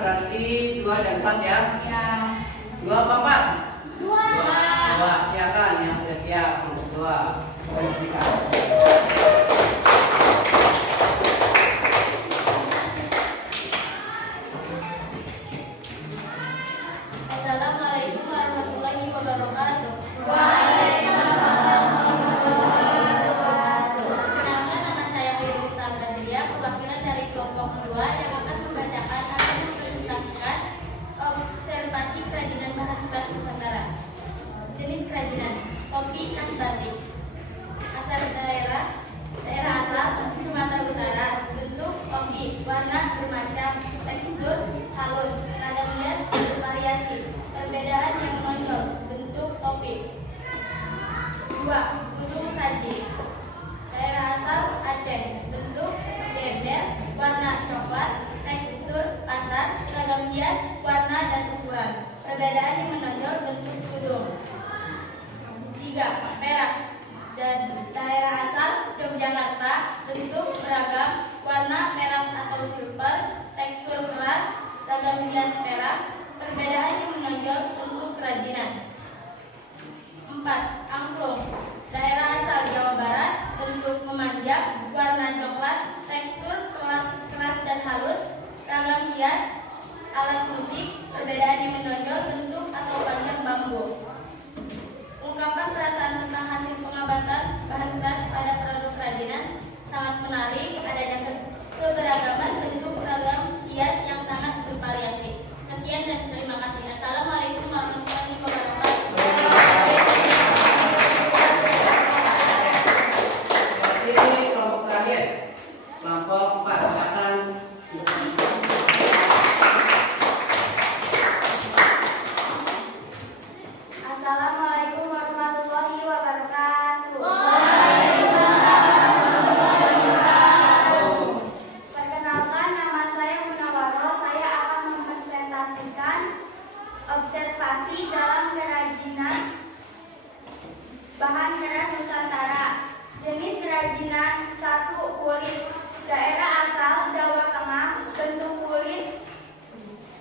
berarti 2 dan 4 ya. Ya. 2 apa 4? 2. 2. Silakan yang sudah siap untuk 2. Verifikasi. Assalamualaikum warahmatullahi wabarakatuh. Perkenalkan, nama saya Firly Sandria, perwakilan dari kelompok 2 yang akan membacakan atau mempresentasikan observasi kerajinan bahan khas Nusantara. Jenis kerajinan: kopi khas batik. Asal daerah asal Sumatera Utara. Bentuk kopi, warna bermacam, tekstur halus, ragam hias bervariasi. Perbedaan yang menonjol: bentuk kopi. 2. Gunung saji. Daerah asal Aceh. Bentuk seperti ember, warna coklat, tekstur kasar, ragam hias, warna dan ukuran. Perbedaan yang menonjol: bentuk gunung. 3. Perak. Daerah asal Yogyakarta. Bentuk beragam, warna merah atau silver, tekstur keras, ragam hias perak. Perbedaan yang menonjol: bentuk kerajinan. 4. Angklung. Daerah asal Jawa Barat. Bentuk memanjang, warna coklat, tekstur keras dan halus, ragam hias, alat musik. Perbedaan yang menonjol: bentuk atau panjang bambu. Ungkapan perasaan tentang hasil pengamatan bahan keras pada produk kerajinan sangat menarik. Adanya keberagaman bentuk ragam hias yang sangat bervariasi. Sekian dan terima kasih. Assalamualaikum warahmatullahi wabarakatuh. Seperti kelompok terakhir, kelompok 4. Silakan. Assalamualaikum warahmatullahi wabarakatuh. Perkenalkan, nama saya Munawaro. Saya akan mempresentasikan observasi dalam kerajinan bahan keras Nusantara. Jenis kerajinan: 1. Kulit. Daerah asal Jawa Tengah.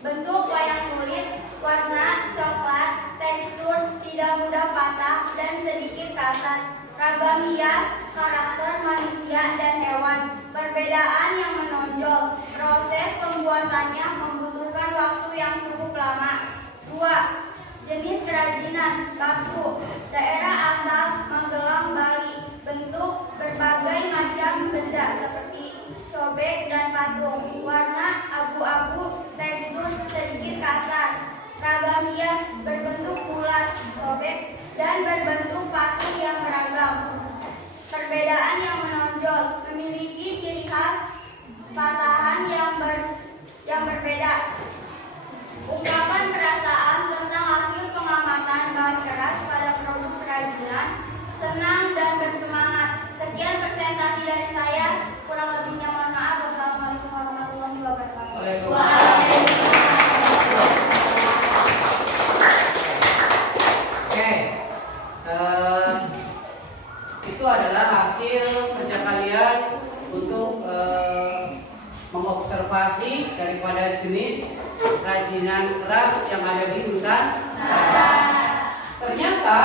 Bentuk wayang kulit, warna coklat, tekstur tidak mudah patah dan sedikit kasar. Ragam hias, karakter manusia dan hewan. Perbedaan yang menonjol: proses pembuatannya membutuhkan waktu yang cukup lama. 2. Jenis kerajinan: batu. Daerah asal Magelang, Bali. Bentuk berbagai macam benda seperti cobek dan patung. Warna abu-abu, tekstur sedikit kasar. Ragam hias berbentuk bulat, sobek, dan berbentuk patung yang beragam. Perbedaan yang menonjol: memiliki ciri khas patahan yang berbeda. Ungkapan perasaan tentang hasil pengamatan bahan keras pada produk kerajinan: senang dan bersemangat. Sekian presentasi dari saya. Kurang lebihnya mohon maaf. Wassalamualaikum warahmatullahi wabarakatuh. Oke, itu adalah hasil kerja kalian untuk mengobservasi daripada jenis kerajinan keras yang ada di Nusantara. Ternyata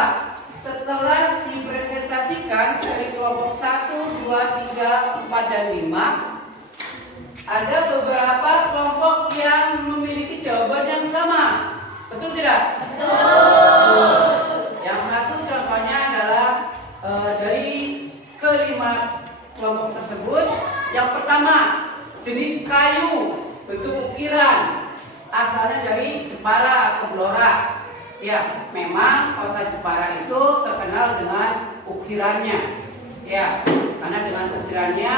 setelah dipresentasikan dari kelompok 1, 2, 3, 4, dan 5, ada beberapa kelompok yang memiliki jawaban yang sama. Betul tidak? Betul. Yang satu contohnya adalah dari kelima kelompok tersebut. Yang pertama, jenis kayu, bentuk ukiran, asalnya dari Jepara atau Blora. Ya, memang kota Jepara itu terkenal dengan ukirannya. Ya, karena dengan ukirannya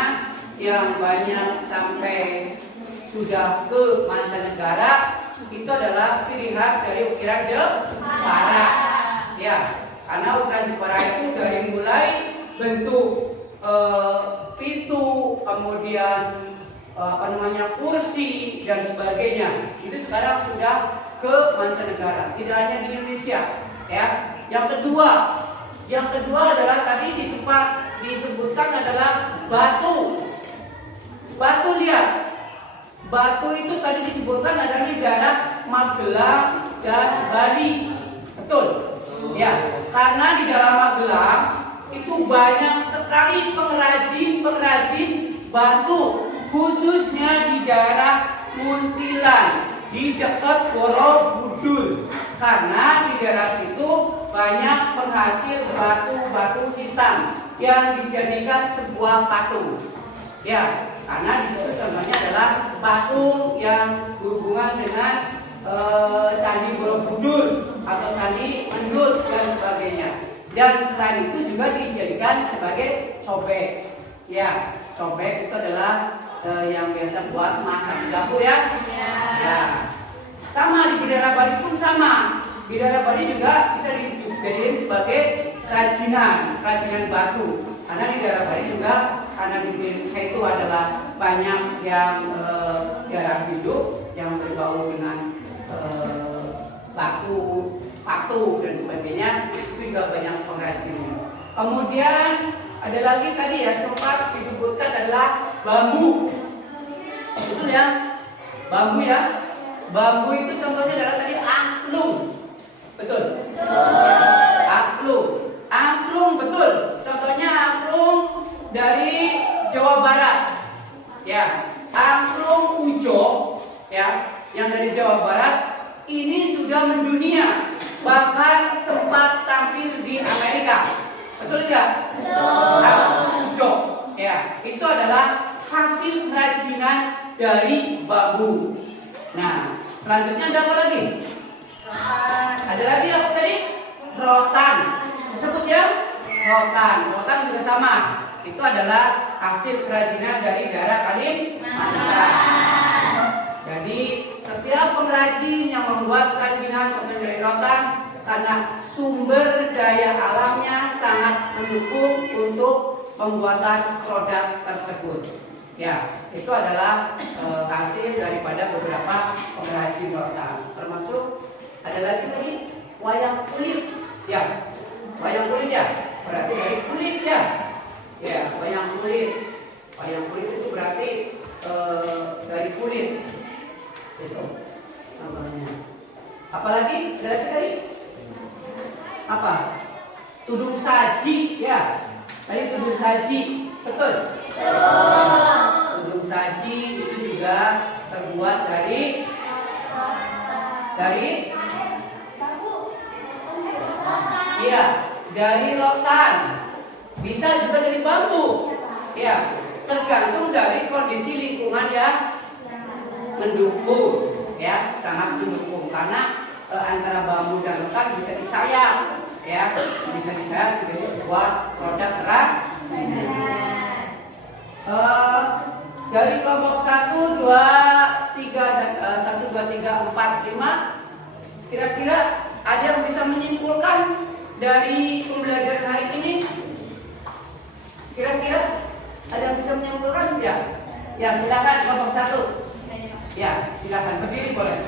yang banyak sampai sudah ke mancanegara, itu adalah ciri khas dari ukiran Jepara. Ya, karena ukiran Jepara itu dari mulai bentuk pintu, kemudian kursi dan sebagainya, itu sekarang sudah ke mancanegara, tidak hanya di Indonesia. Ya, yang kedua adalah tadi disebutkan adalah batu. Batu, lihat, batu itu tadi disebutkan adalah di daerah Magelang dan Bali. Betul? Ya, karena di dalam Magelang itu banyak sekali pengrajin batu, khususnya di daerah Muntilan, di dekat Borobudur. Karena di daerah situ banyak penghasil batu-batu hitam yang dijadikan sebuah patung. Ya, karena di situ contohnya adalah patung yang berhubungan dengan Candi Borobudur atau Candi Mendut dan sebagainya. Dan selain itu juga dijadikan sebagai cobek. Ya, cobek itu adalah yang biasa buat masak di dapur ya. Ya. Sama di daerah Bali pun sama. Di daerah Bali juga bisa dijadikan sebagai kerajinan batu. Karena di daerah Bali juga karena di Indonesia itu adalah banyak yang daerah hidup yang berbau dengan batu, patung dan sebagainya, itu juga banyak pengrajinnya. Kemudian ada lagi tadi ya sempat disebutkan adalah bambu. Betul ya? Bambu ya. Bambu itu contohnya adalah tadi angklung. Betul? Angklung. Angklung betul. Contohnya angklung dari Jawa Barat. Ya, angklung ujo ya, yang dari Jawa Barat ini sudah mendunia, bahkan sempat tampil di Amerika. Betul tidak? Betul. Angklung ujo ya, itu adalah hasil kerajinan dari bambu. Nah, selanjutnya ada apa lagi? Ada lagi apa tadi? Rotan. Sebut ya? Rotan. Rotan juga sama. Itu adalah hasil kerajinan dari daerah Kalimantan. Jadi setiap pengrajin yang membuat kerajinan dari rotan, karena sumber daya alamnya sangat mendukung untuk pembuatan produk tersebut. Ya, itu adalah hasil daripada beberapa pengrajin rotan. Termasuk ada lagi wayang kulit. Ya, wayang kulit ya. Berarti dari kulit ya. Ya, wayang kulit. Wayang kulit itu berarti dari kulit. Itu contohnya. Apalagi ada lagi tadi? Apa? Tudung saji ya. Tadi tudung saji, betul? Tudung saji itu juga terbuat dari iya, dari rotan. Bisa juga dari bambu. Ya, tergantung dari kondisi lingkungan yang mendukung, ya, sangat mendukung. Karena antara bambu dan rotan bisa disayang, ya, bisa disayang menjadi sebuah produk kerajinan. Dari kelompok 1, 2, 3 dan 1, 2, 3, 4, 5, kira-kira ada yang bisa menyimpulkan dari pembelajaran hari ini? Kira-kira ada yang bisa menyimpulkan? Ya, ya silakan kelompok 1. Ya, silakan berdiri boleh.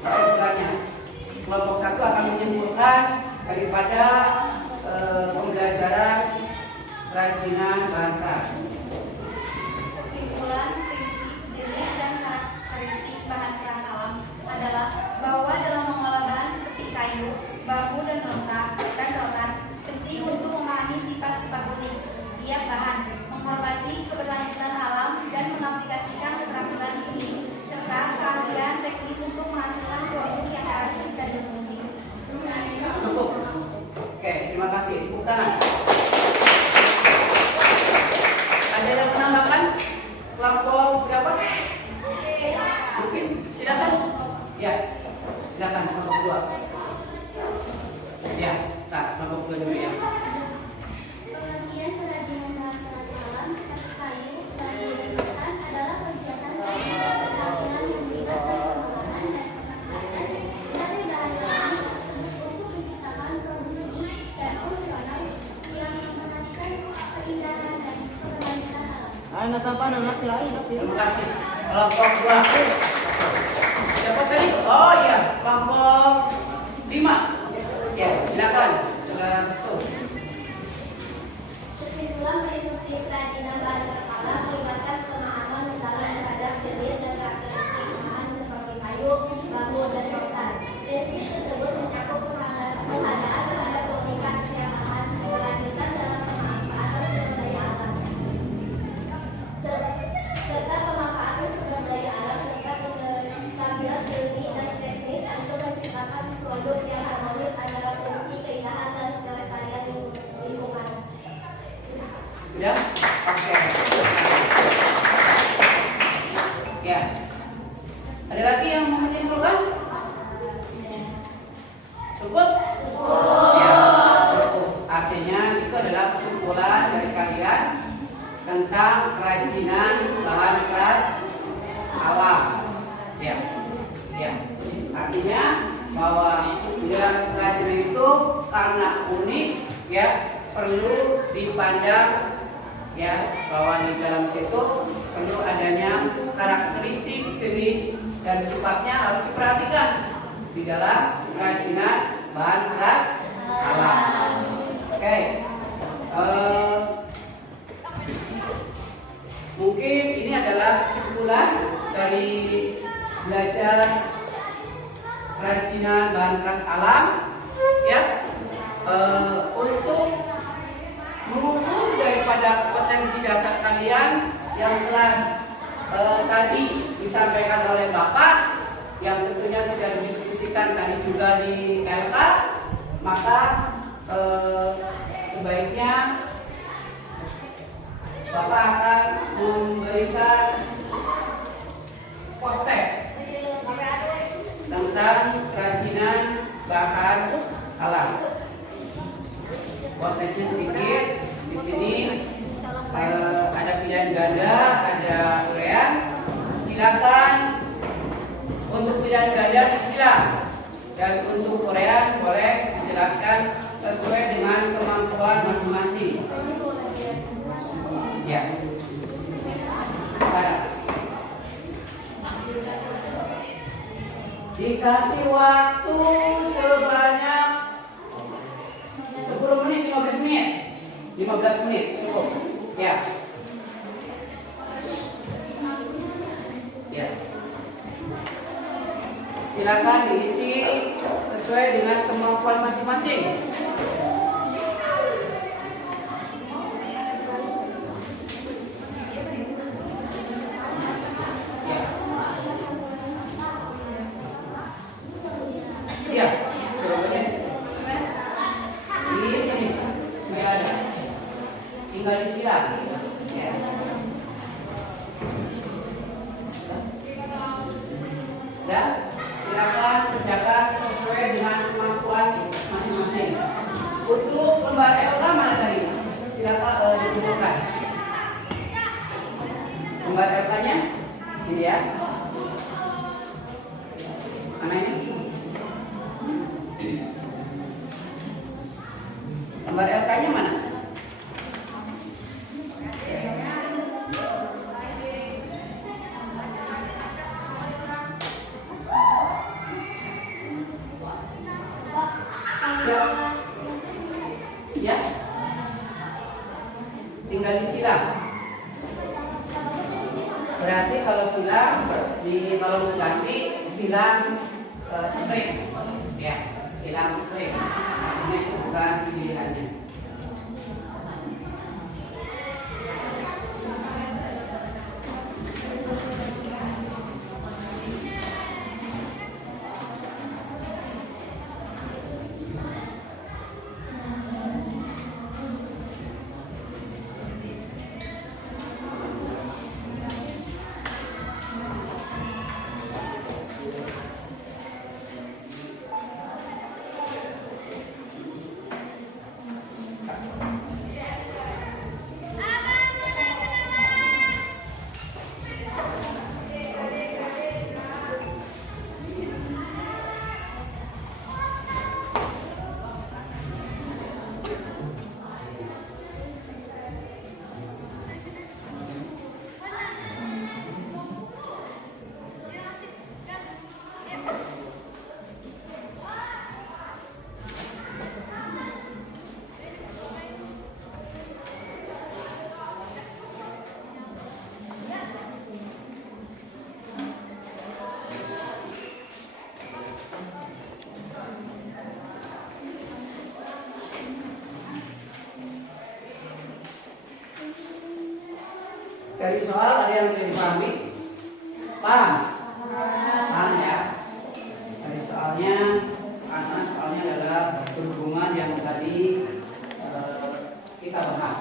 Kesimpulannya, kelompok 1 akan menyimpulkan daripada pembelajaran kerajinan bahan keras. Kesimpulan prinsip jenis dan karakteristik bahan keras alam adalah bahwa dalam mengolah bahan seperti kayu, bambu dan rotan penting untuk memahami sifat-sifat unik setiap bahan, menghormati keberlanjutan alam dan mengaplikasikan keterampilan seni serta keahlian teknis untuk menghasilkan produk yang rasis dan berfungsi. Cukup. Oke, terima kasih. Tepuk tangan. Ada yang menambahkan? Kelompok berapa? Mungkin silakan. Ya, silakan kelompok 2. Ya, kelompok 2 dulu ya. Pengertian kerajinan bahan keras alam seperti kayu, bambu, dan rotan adalah kegiatan seni dan keterampilan yang melibatkan pengolahan dan pemanfaatan dari bahan alami tersebut untuk menciptakan produk seni dan fungsional yang memperhatikan keindahan dan keberlanjutan alam. Terima kasih. Kelompok 2. Siapa tadi? Oh iya, kelompok 5. Ya, silakan. Saudara Restu. Kesimpulan prinsip kerajinan bahan keras alam melibatkan pemahaman mendalam terhadap jenis Ya. Ada lagi yang mau menyimpulkan? Cukup? Ya, cukup. Artinya itu adalah kesimpulan dari kalian tentang kerajinan bahan keras alam. Ya. Ya. Artinya bahwa bidang kerajinan itu karena unik, ya, perlu dipandang, ya, bahwa di dalam situ perlu adanya karakteristik, jenis, dan sifatnya harus diperhatikan di dalam kerajinan bahan keras alam. Oke. Mungkin ini adalah kesimpulan dari belajar kerajinan bahan keras alam, ya. Untuk mengukur daripada potensi dasar kalian yang telah tadi disampaikan oleh Bapak, yang tentunya sudah didiskusikan tadi juga di LK, maka sebaiknya Bapak akan memberikan post test tentang kerajinan bahan alam. Post testnya sedikit. Di sini ada pilihan ganda, ada urean. Silakan untuk pilihan ganda disilang, dan untuk urean boleh dijelaskan sesuai dengan kemampuan masing-masing. Ya. Sekarang dikasih waktu sebanyak 10 menit, 15 menit. 15 menit cukup. Ya. Ya. Silakan diisi sesuai dengan kemampuan masing-masing. Ya. Jawabannya di sini. Nggak ada. Tinggal disilang. Ya. Dan silakan kerjakan sesuai dengan kemampuan masing-masing. Untuk lembar LK mana tadi? Silakan dikumpulkan. Lembar LK-nya ini ya. Mana ini? Lembar LK-nya mana? Ya, tinggal disilang. Berarti kalau silang kalau ganti silang strip, ya, silang strip. Artinya itu bukan pilihannya. Dari soal ada yang tidak dipahami? Paham? Paham ya? Dari soalnya, karena soalnya adalah berhubungan yang tadi kita bahas.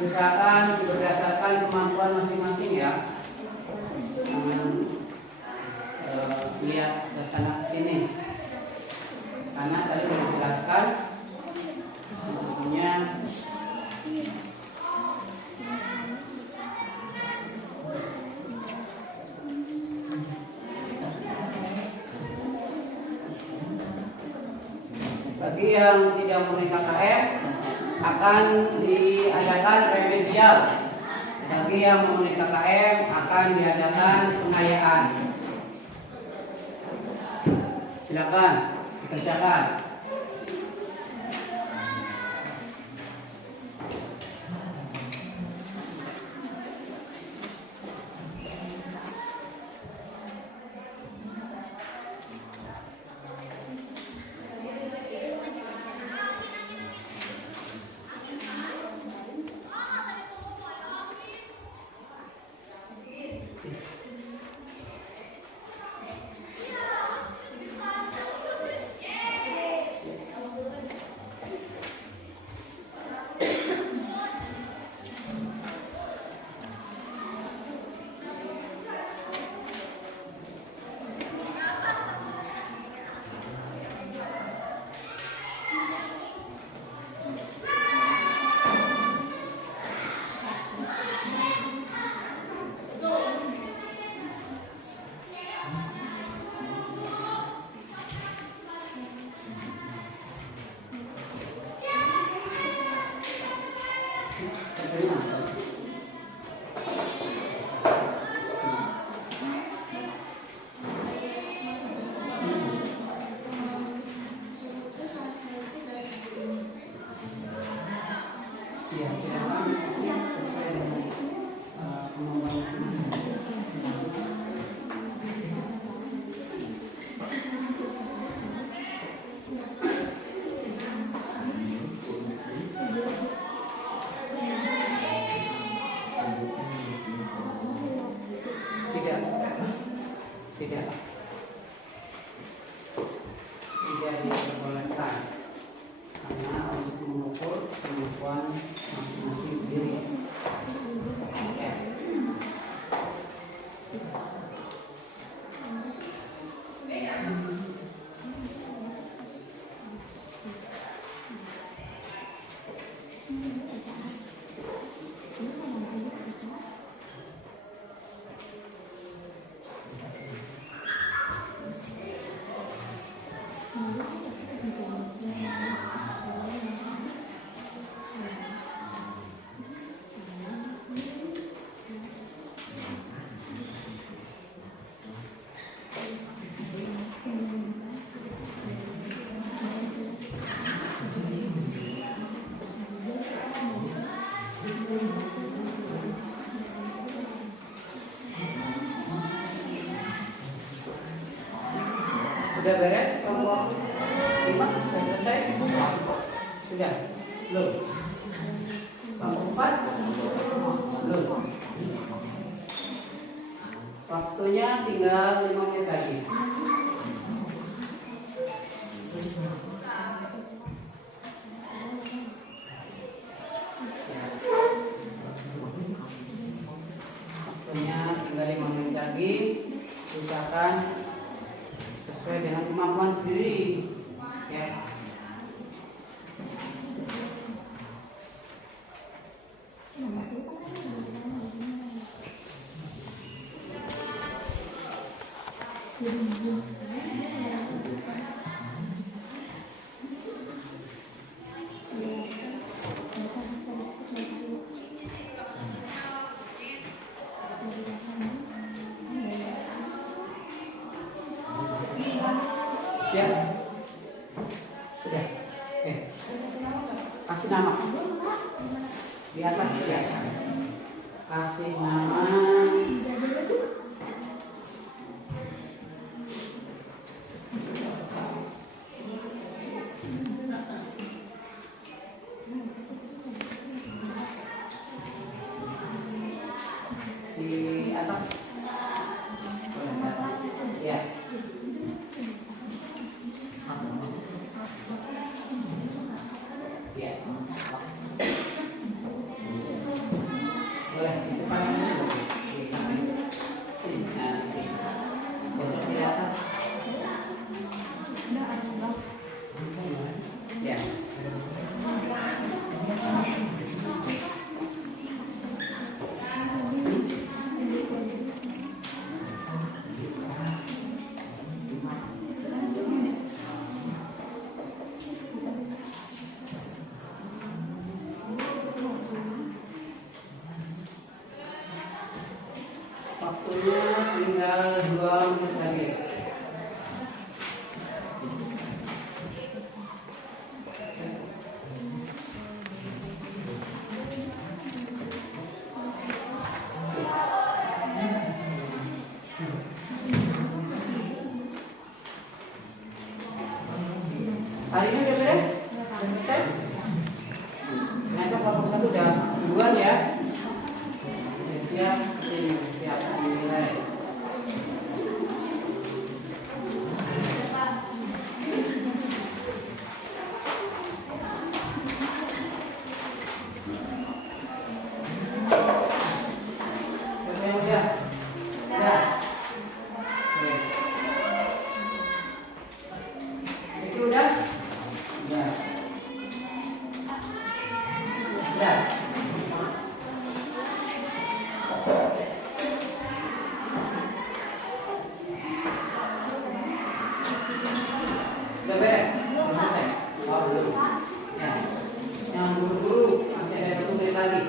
Usahakan berdasarkan kemampuan masing-masing ya. Jangan lihat ke sana ke sini. Karena tadi sudah dijelaskan sebetulnya bagi yang tidak memenuhi KKM akan diadakan remedial. Bagi yang memenuhi KKM akan diadakan pengayaan. Silakan dikerjakan. Ya, silakan sesuai dengan kemampuan masing-masing. Tidak diperbolehkan karena untuk mengukur kemampuan masing-masing diri. Ya. Sudah beres kelompok 5? Sudah selesai? Sudah? Belum? Kelompok 4? Belum? Waktunya tinggal 5 menit lagi. Waktunya tinggal 5 menit lagi. Usahakan sesuai dengan kemampuan sendiri, ya. Ya, sudah. Kasih nama di atas ya. Kasih nama. Di atas. Ya. Ya. Waktunya tinggal 2 menit lagi. Hari ini udah beres? Udah selesai? Nah, itu kelompok 1 udah duluan ya. Oke, siap, ini siap dimulai. Siapa yang udah? Udah. Oke. Itu udah? Udah. Udah. Udah beres? Belum selesai? Oh, belum. Ya. Yang dulu masih ada 1 menit lagi.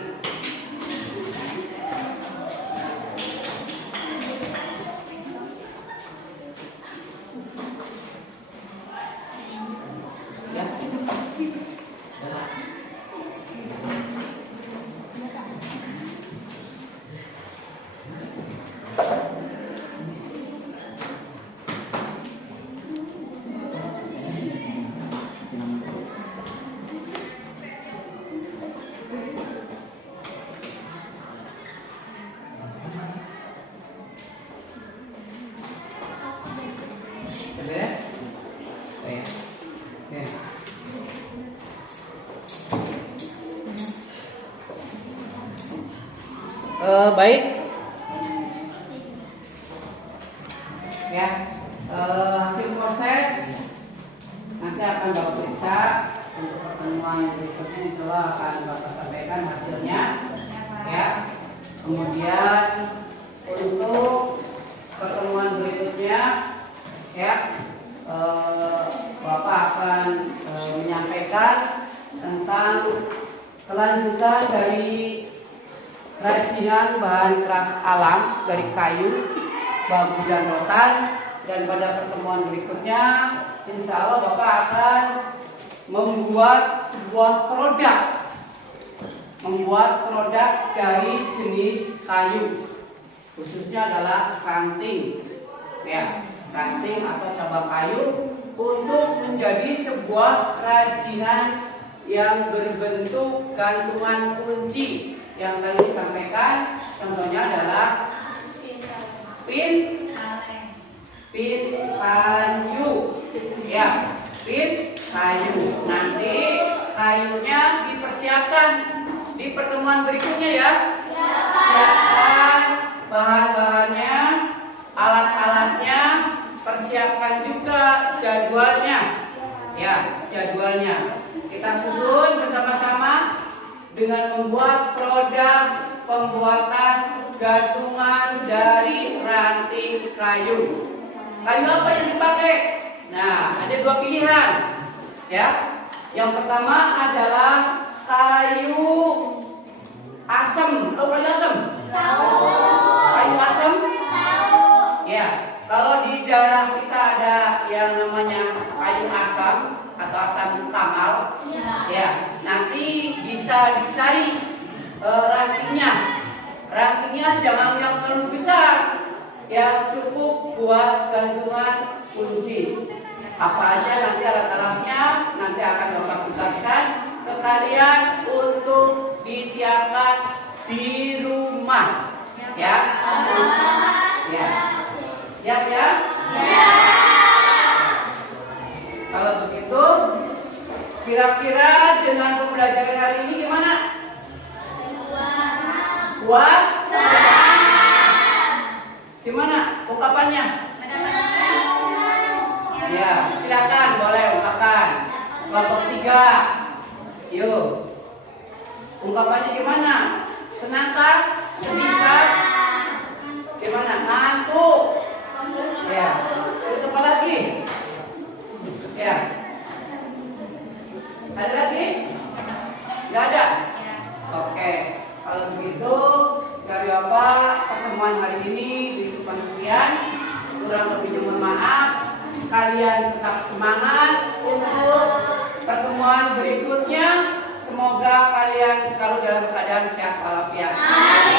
Ya. Udah beres? Oh, ya. Oke. Baik. Ya. Hasil proses nanti akan Bapak periksa untuk pertemuan berikutnya. Insya Allah akan Bapak sampaikan hasilnya. Ya. Kemudian untuk pertemuan berikutnya, ya, Bapak akan menyampaikan tentang kelanjutan dari kerajinan bahan keras alam dari kayu, bambu dan rotan. Dan pada pertemuan berikutnya, insya Allah Bapak akan membuat sebuah produk dari jenis kayu, khususnya adalah ranting, ya, ranting atau cabang kayu untuk menjadi sebuah kerajinan yang berbentuk gantungan kunci. Yang tadi disampaikan contohnya adalah pin kayu, ya, pin kayu. Nanti kayunya dipersiapkan di pertemuan berikutnya ya. Siapkan bahan-bahannya, alat-alatnya, persiapkan juga jadwalnya. Ya, jadwalnya. Kita susun bersama-sama dengan membuat produk pembuatan gantungan dari ranting kayu. Kayu apa yang dipakai? Nah, ada 2 pilihan. Ya. Yang pertama adalah kayu asam. Tahu kayu asam? Tahu. Kayu asam? Tahu. Ya. Kalau di daerah kita ada yang namanya kayu asam atau asam kamal, ya, nanti bisa dicari rantingnya. Rantingnya jangan yang terlalu besar, yang cukup buat gantungan kunci. Apa aja nanti alat-alatnya nanti akan Bapak tugaskan ke kalian untuk disiapkan di rumah, ya. Ya. Siap ya? Kalau begitu, kira-kira dengan pembelajaran hari ini gimana? Puas? Gimana ungkapannya? Ya, silakan boleh ungkapkan. Kelompok 3. Yuk. Ungkapannya gimana? Senangkah? Sedihkah? Gimana? Ngantuk? Ya. Terus apa lagi? Ya. Ada lagi? Nggak ada? Oke. Kalau begitu, dari Bapak pertemuan pertemuan hari ini cukup sekian. Kurang lebih mohon maaf. Kalian tetap semangat untuk pertemuan berikutnya. Semoga kalian selalu dalam keadaan sehat walafiat. Amin.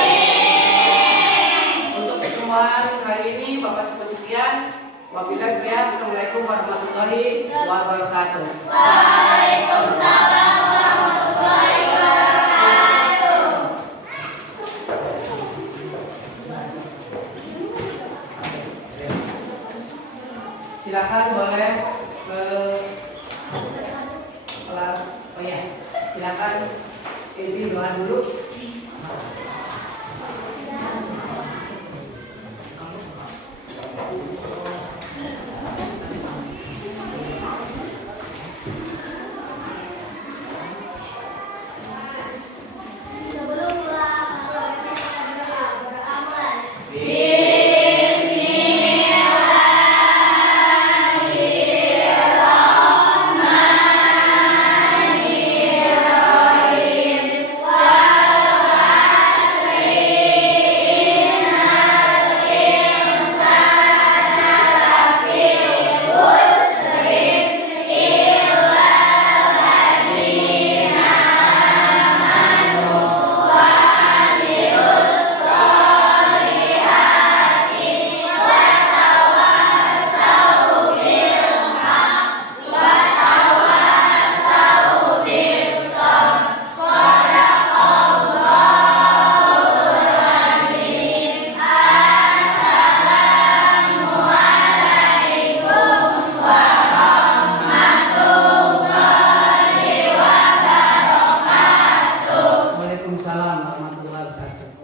Untuk pertemuan hari ini Bapak cukup sekian. Wabillahi taufiq. Assalamualaikum warahmatullahi wabarakatuh. Waalaikumsalam warahmatullahi wabarakatuh. Silakan boleh ke kelas. Oh ya, silakan ini doa dulu. Sebelum pulang, kita beramulan. Waalaikumsalam warahmatullahi wabarakatuh.